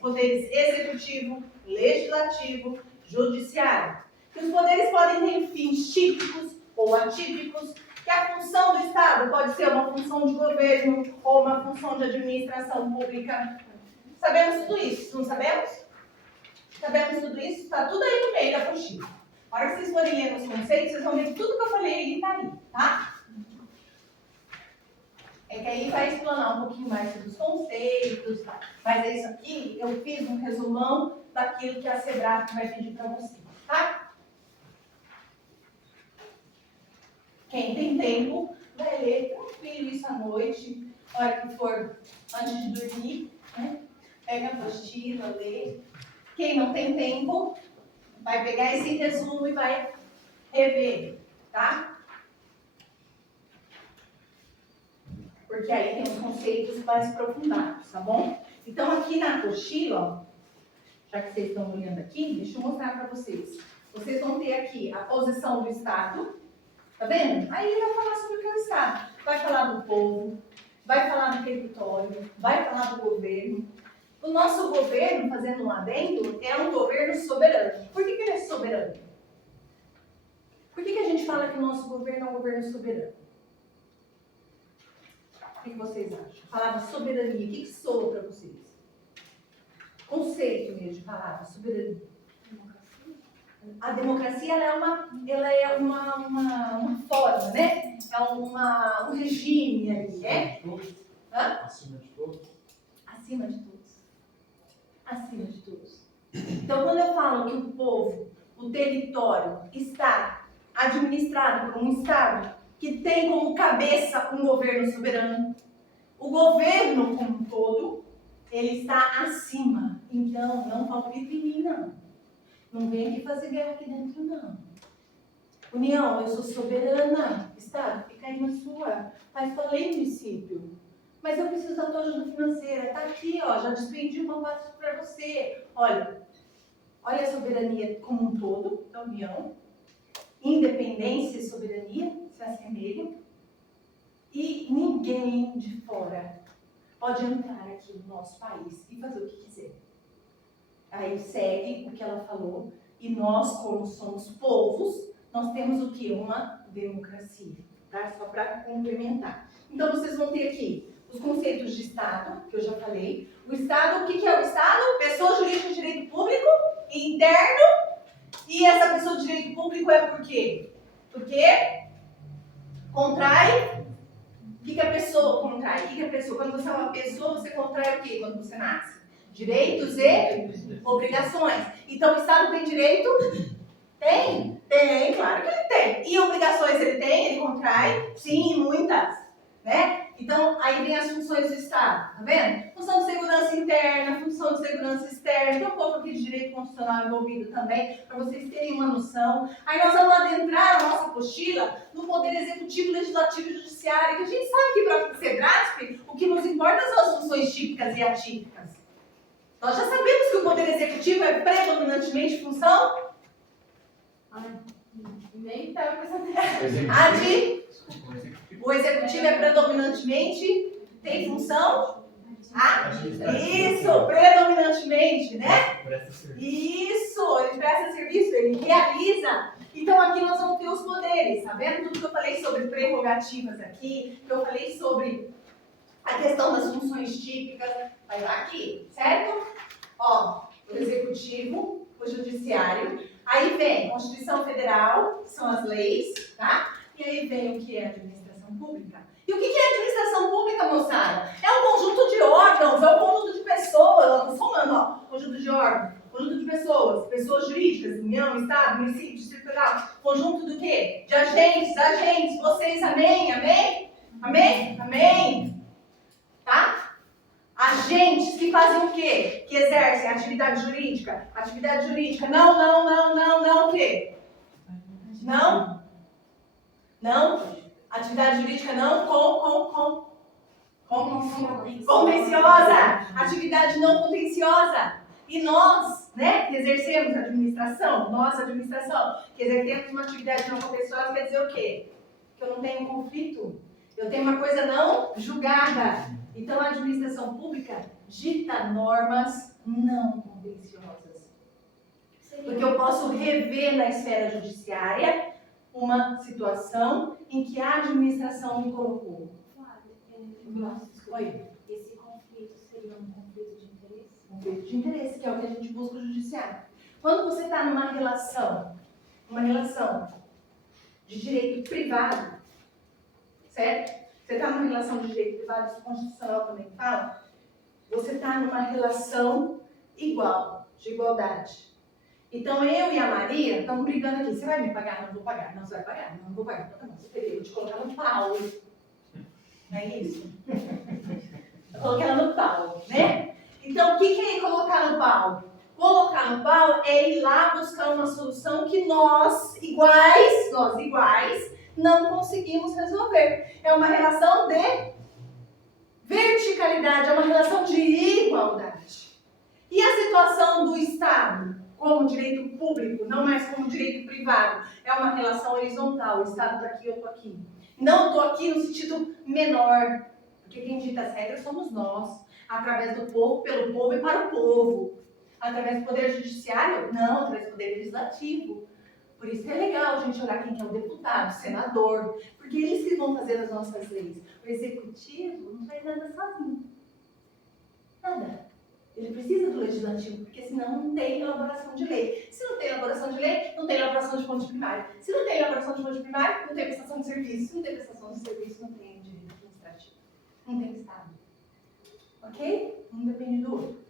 poderes executivo, legislativo, judiciário. Que os poderes podem ter fins típicos ou atípicos, que a função do Estado pode ser uma função de governo ou uma função de administração pública. Sabemos tudo isso, não sabemos? Sabemos tudo isso? Está tudo aí no meio da apostila. A hora que vocês forem ler os conceitos, vocês vão ver que tudo que eu falei aí está aí, tá? É que aí vai explanar um pouquinho mais sobre os conceitos, tá? Mas é isso aqui, eu fiz um resumão daquilo que a SEBRAP vai pedir para vocês, tá? Quem tem tempo, vai ler tranquilo isso à noite, na hora que for antes de dormir, né? Pega a apostila, lê. Quem não tem tempo, vai pegar esse resumo e vai rever, tá? Porque aí tem os conceitos mais aprofundados, tá bom? Então, aqui na apostila, ó, já que vocês estão olhando aqui, deixa eu mostrar para vocês. Vocês vão ter aqui a posição do Estado, tá vendo? Aí ele vai falar sobre o que é o Estado. Vai falar do povo, vai falar do território, vai falar do governo. O nosso governo, fazendo um adendo, é um governo soberano. Por que ele é soberano? Por que a gente fala que o nosso governo é um governo soberano? O que vocês acham? A palavra soberania, o que soa para vocês? Conceito mesmo de palavra, soberania. A democracia ela é uma forma, né? É um regime ali, é? Acima de todos. Acima de todos. Acima de todos. Então, quando eu falo que o povo, o território, está administrado por um Estado que tem como cabeça um governo soberano, o governo como um todo, Ele está acima. Então, não palpite em mim, não. Não vem aqui fazer guerra aqui dentro, não. União, eu sou soberana. Estado, fica aí na sua. Faz sua lei, município. Mas eu preciso da tua ajuda financeira. Tá aqui, ó. Já despendi uma parte para você. Olha a soberania como um todo da União. Independência e soberania se assemelham. E ninguém de fora pode entrar aqui no nosso país e fazer o que quiser. Aí segue o que ela falou. E nós, como somos povos, nós temos o quê? Uma democracia. Tá? Só para complementar. Então, vocês vão ter aqui os conceitos de Estado, que eu já falei. O Estado, o que é o Estado? Pessoa jurídica de direito público, interno. E essa pessoa de direito público é por quê? Porque contrai. O que a pessoa contrai? O que a pessoa, quando você é uma pessoa, você contrai o quê quando você nasce? Direitos e obrigações. Então, o Estado tem direito? Tem? Tem, claro que ele tem. E obrigações ele tem? Ele contrai? Sim, muitas. Né? Então, aí vem as funções do Estado, tá vendo? Função de segurança interna, função de segurança externa, tem um pouco aqui de direito constitucional envolvido também, para vocês terem uma noção. Aí nós vamos adentrar a nossa apostila no poder executivo, legislativo e judiciário, que a gente sabe que para o SEBRASP, o que nos importa são as funções típicas e atípicas. Nós já sabemos que o poder executivo é predominantemente função Nem estava pensando o executivo é predominantemente, tem função? Isso, predominantemente, né? Isso, ele presta serviço, ele realiza. Então aqui nós vamos ter os poderes, tá vendo? Tudo que eu falei sobre prerrogativas aqui, que eu falei sobre a questão das funções típicas, vai lá aqui, certo? Ó, o executivo, o judiciário, aí vem a Constituição Federal, que são as leis, tá? E aí vem o que é a administração pública. E o que é administração pública, moçada? É um conjunto de órgãos, é um conjunto de pessoas, eu estou somando, ó, conjunto de órgãos, conjunto de pessoas, pessoas jurídicas, União, Estado, município, Distrito Federal, conjunto do quê? De agentes, vocês, amém, amém? Amém? Amém? Tá? Agentes que fazem o quê? Que exercem atividade jurídica. Atividade jurídica, não, o quê? Não? Atividade jurídica não contenciosa. Atividade não contenciosa. E nós, né, que exercemos a administração, que exercemos uma atividade não contenciosa, quer dizer o quê? Que eu não tenho conflito. Eu tenho uma coisa não julgada. Então, a administração pública dita normas não contenciosas. Porque eu posso rever na esfera judiciária uma situação em que a administração me colocou. Oi? Esse conflito seria um conflito de interesse? Conflito de interesse, que é o que a gente busca no judiciário. Quando você está numa relação de direito privado, certo? Você está numa relação de direito privado, isso constitucional também fala, você está numa relação igual, de igualdade. Então, eu e a Maria estamos brigando aqui. Você vai me pagar? Não vou pagar. Não, você vai pagar? Não vou pagar. Então, tá bom, você perdeu. Vou te colocar no pau. Não é isso? Eu coloquei ela no pau, né? Então, o que é colocar no pau? Colocar no pau é ir lá buscar uma solução que nós iguais, não conseguimos resolver. É uma relação de verticalidade, é uma relação de igualdade. E a situação do Estado? Como direito público, não mais como direito privado. É uma relação horizontal. O Estado está aqui, eu estou aqui. Não estou aqui no sentido menor. Porque quem dita as regras somos nós. Através do povo, pelo povo e para o povo. Através do poder judiciário? Não, através do poder legislativo. Por isso que é legal a gente olhar quem que é o deputado, o senador. Porque eles que vão fazer as nossas leis. O executivo não faz nada sozinho. Nada. Ele precisa do legislativo, porque senão não tem elaboração de lei. Se não tem elaboração de lei, não tem elaboração de fonte primária. Se não tem elaboração de fonte primária, não tem prestação de serviço. Se não tem prestação de serviço, não tem direito administrativo. Não tem Estado. Ok? Um depende do outro.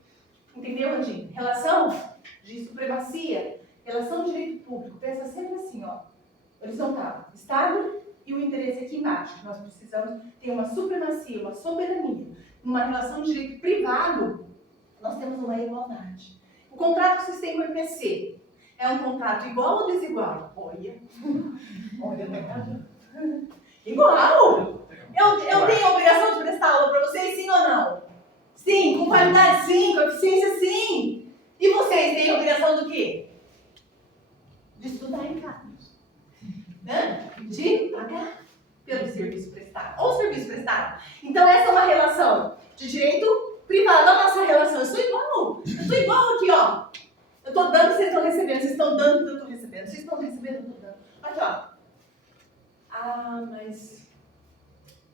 Entendeu, Andinho? Relação de supremacia, relação de direito público. Pensa sempre assim, ó. Horizontal. Estado e o interesse aqui embaixo. Nós precisamos ter uma supremacia, uma soberania. Numa relação de direito privado, Nós temos uma igualdade. O contrato que vocês têm com o IPC é um contrato igual ou desigual? Olha, igual! Eu tenho a obrigação de prestar aula para vocês, sim ou não? Sim. Com qualidade, sim. Com eficiência, sim. E vocês têm a obrigação do quê? De estudar em casa. Né? De pagar pelo serviço prestado. Ou serviço prestado. Então, essa é uma relação de direito privado. A nossa relação, eu sou igual. Eu estou igual aqui, ó. Eu estou dando, vocês estão recebendo. Vocês estão dando, eu estou recebendo. Vocês estão recebendo, eu estou dando. Aqui, ó. Ah, mas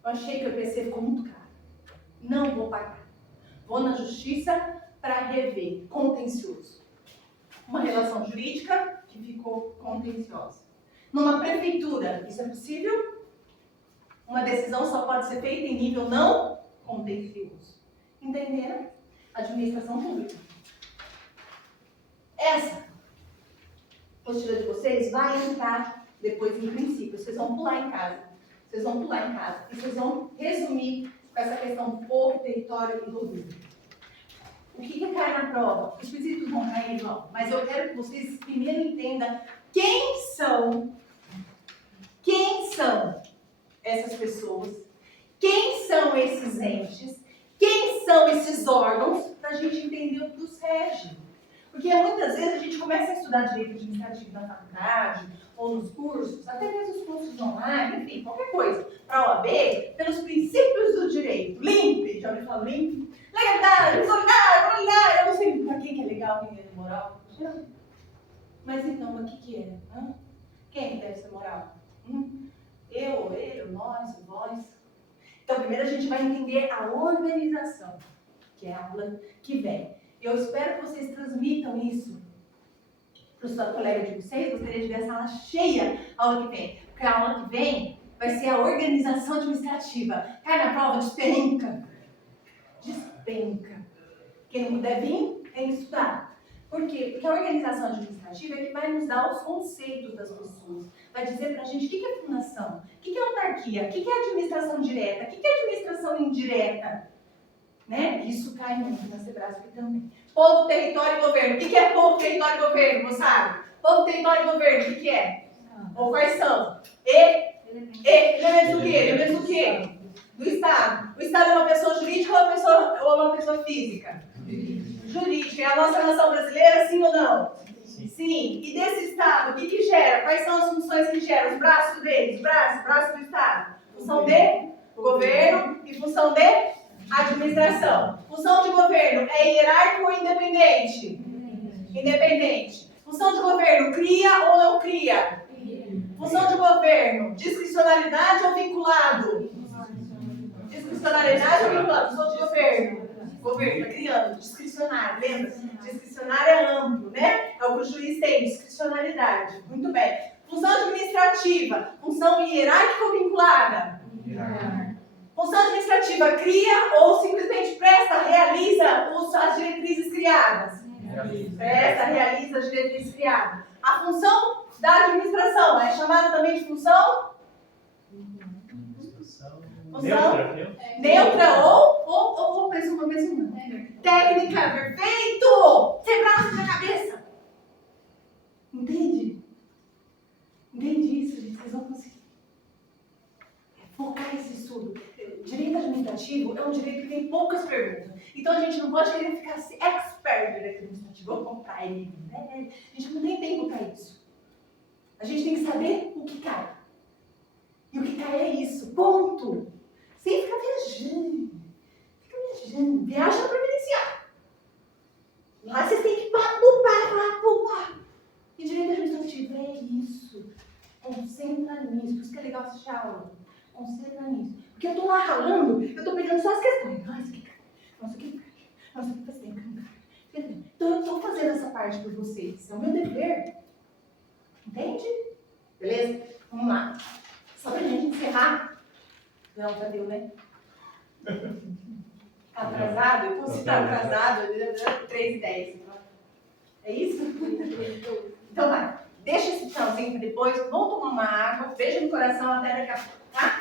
eu achei que o IPC ficou muito caro. Não vou pagar. Vou na justiça para rever. Contencioso. Uma relação jurídica que ficou contenciosa. Numa prefeitura, isso é possível? Uma decisão só pode ser feita em nível não contencioso. Entenderam? Administração pública. Essa postura de vocês vai entrar depois em princípio. Vocês vão pular em casa. Vocês vão pular em casa. E vocês vão resumir com essa questão do povo, território e domínio. O que cai na prova? Os princípios vão cair, não. Mas eu quero que vocês primeiro entendam quem são essas pessoas, quem são esses entes, quem são esses órgãos, para a gente entender o que os rege. Porque muitas vezes a gente começa a estudar direito administrativo na faculdade, ou nos cursos, até mesmo os cursos online, enfim, qualquer coisa, para a OAB, pelos princípios do direito. LIMP, já ouviu falar LIMP? Legalidade, moralidade, eu não sei para quem que é legal, quem é moral. Mas então, o que é? Quem deve ser moral? Eu, ele, nós, vós. Então, primeiro a gente vai entender a organização, que é a aula que vem. Eu espero que vocês transmitam isso para o seu colega de vocês. Gostaria de ver a sala cheia a aula que vem. Porque a aula que vem vai ser a organização administrativa. Cai na prova, despenca. Despenca. Quem não puder vir, tem que estudar. Por quê? Porque a organização administrativa é que vai nos dar os conceitos das pessoas. Vai dizer pra gente o que é fundação, o que é autarquia, o que é administração direta, o que é administração indireta. Né? Isso cai muito na Sebrasp também. Povo, território e governo. O que é povo, território e governo, moçada? Povo, território e governo, o que é? Ou quais são? Elementos do quê? Elementos do quê? Do Estado. O Estado é uma pessoa jurídica ou uma pessoa física? Jurídica. É a nossa nação brasileira, sim ou não? Sim. E desse Estado, o que gera? Quais são as funções que geram? Os braços deles, braço do Estado. Função de governo e função de administração. Função de governo é hierárquico ou independente? Independente. Função de governo, cria ou não cria? Função de governo, discricionalidade ou vinculado? Discricionalidade ou vinculado? Função de governo. Governo, está criando, discricionário, lembra? Discricionário é amplo, né? É o que o juiz tem, discricionalidade. Muito bem. Função administrativa, função hierárquica ou vinculada? Função administrativa, cria ou simplesmente presta, realiza as diretrizes criadas? Presta, realiza as diretrizes criadas. A função da administração é chamada também de função? Neutra ou presuma. Técnica, perfeito! Sem braço na cabeça. Entende? Entende isso, gente? Vocês vão conseguir. Focar esse estudo. Direito administrativo é um direito que tem poucas perguntas. Então a gente não pode querer ficar expert em direito administrativo. Vou comprar ele. Né? A gente não tem tempo para isso. A gente tem que saber o que cai. E o que cai é isso. Ponto. Sem ficar viajando. Viaja para evidenciar. Lá vocês têm que pupar. E direito administrativo é isso. Concentra nisso. Por isso que é legal assistir a aula. Concentra nisso. Porque eu tô lá ralando, eu tô pegando só as questões. Nossa, isso aqui cai. Nossa, isso aqui cai. Nossa, isso aqui faz tempo que não cai. Então eu tô fazendo essa parte por vocês. É o meu dever. Entende? Beleza? Vamos lá. Só pra gente encerrar. Não, já deu, né? Tá atrasado? Eu posso estar atrasado. 3h10. É isso? Então vai. Deixa esse tchauzinho pra depois. Vamos tomar uma água. Beijo no coração até daqui a pouco, tá?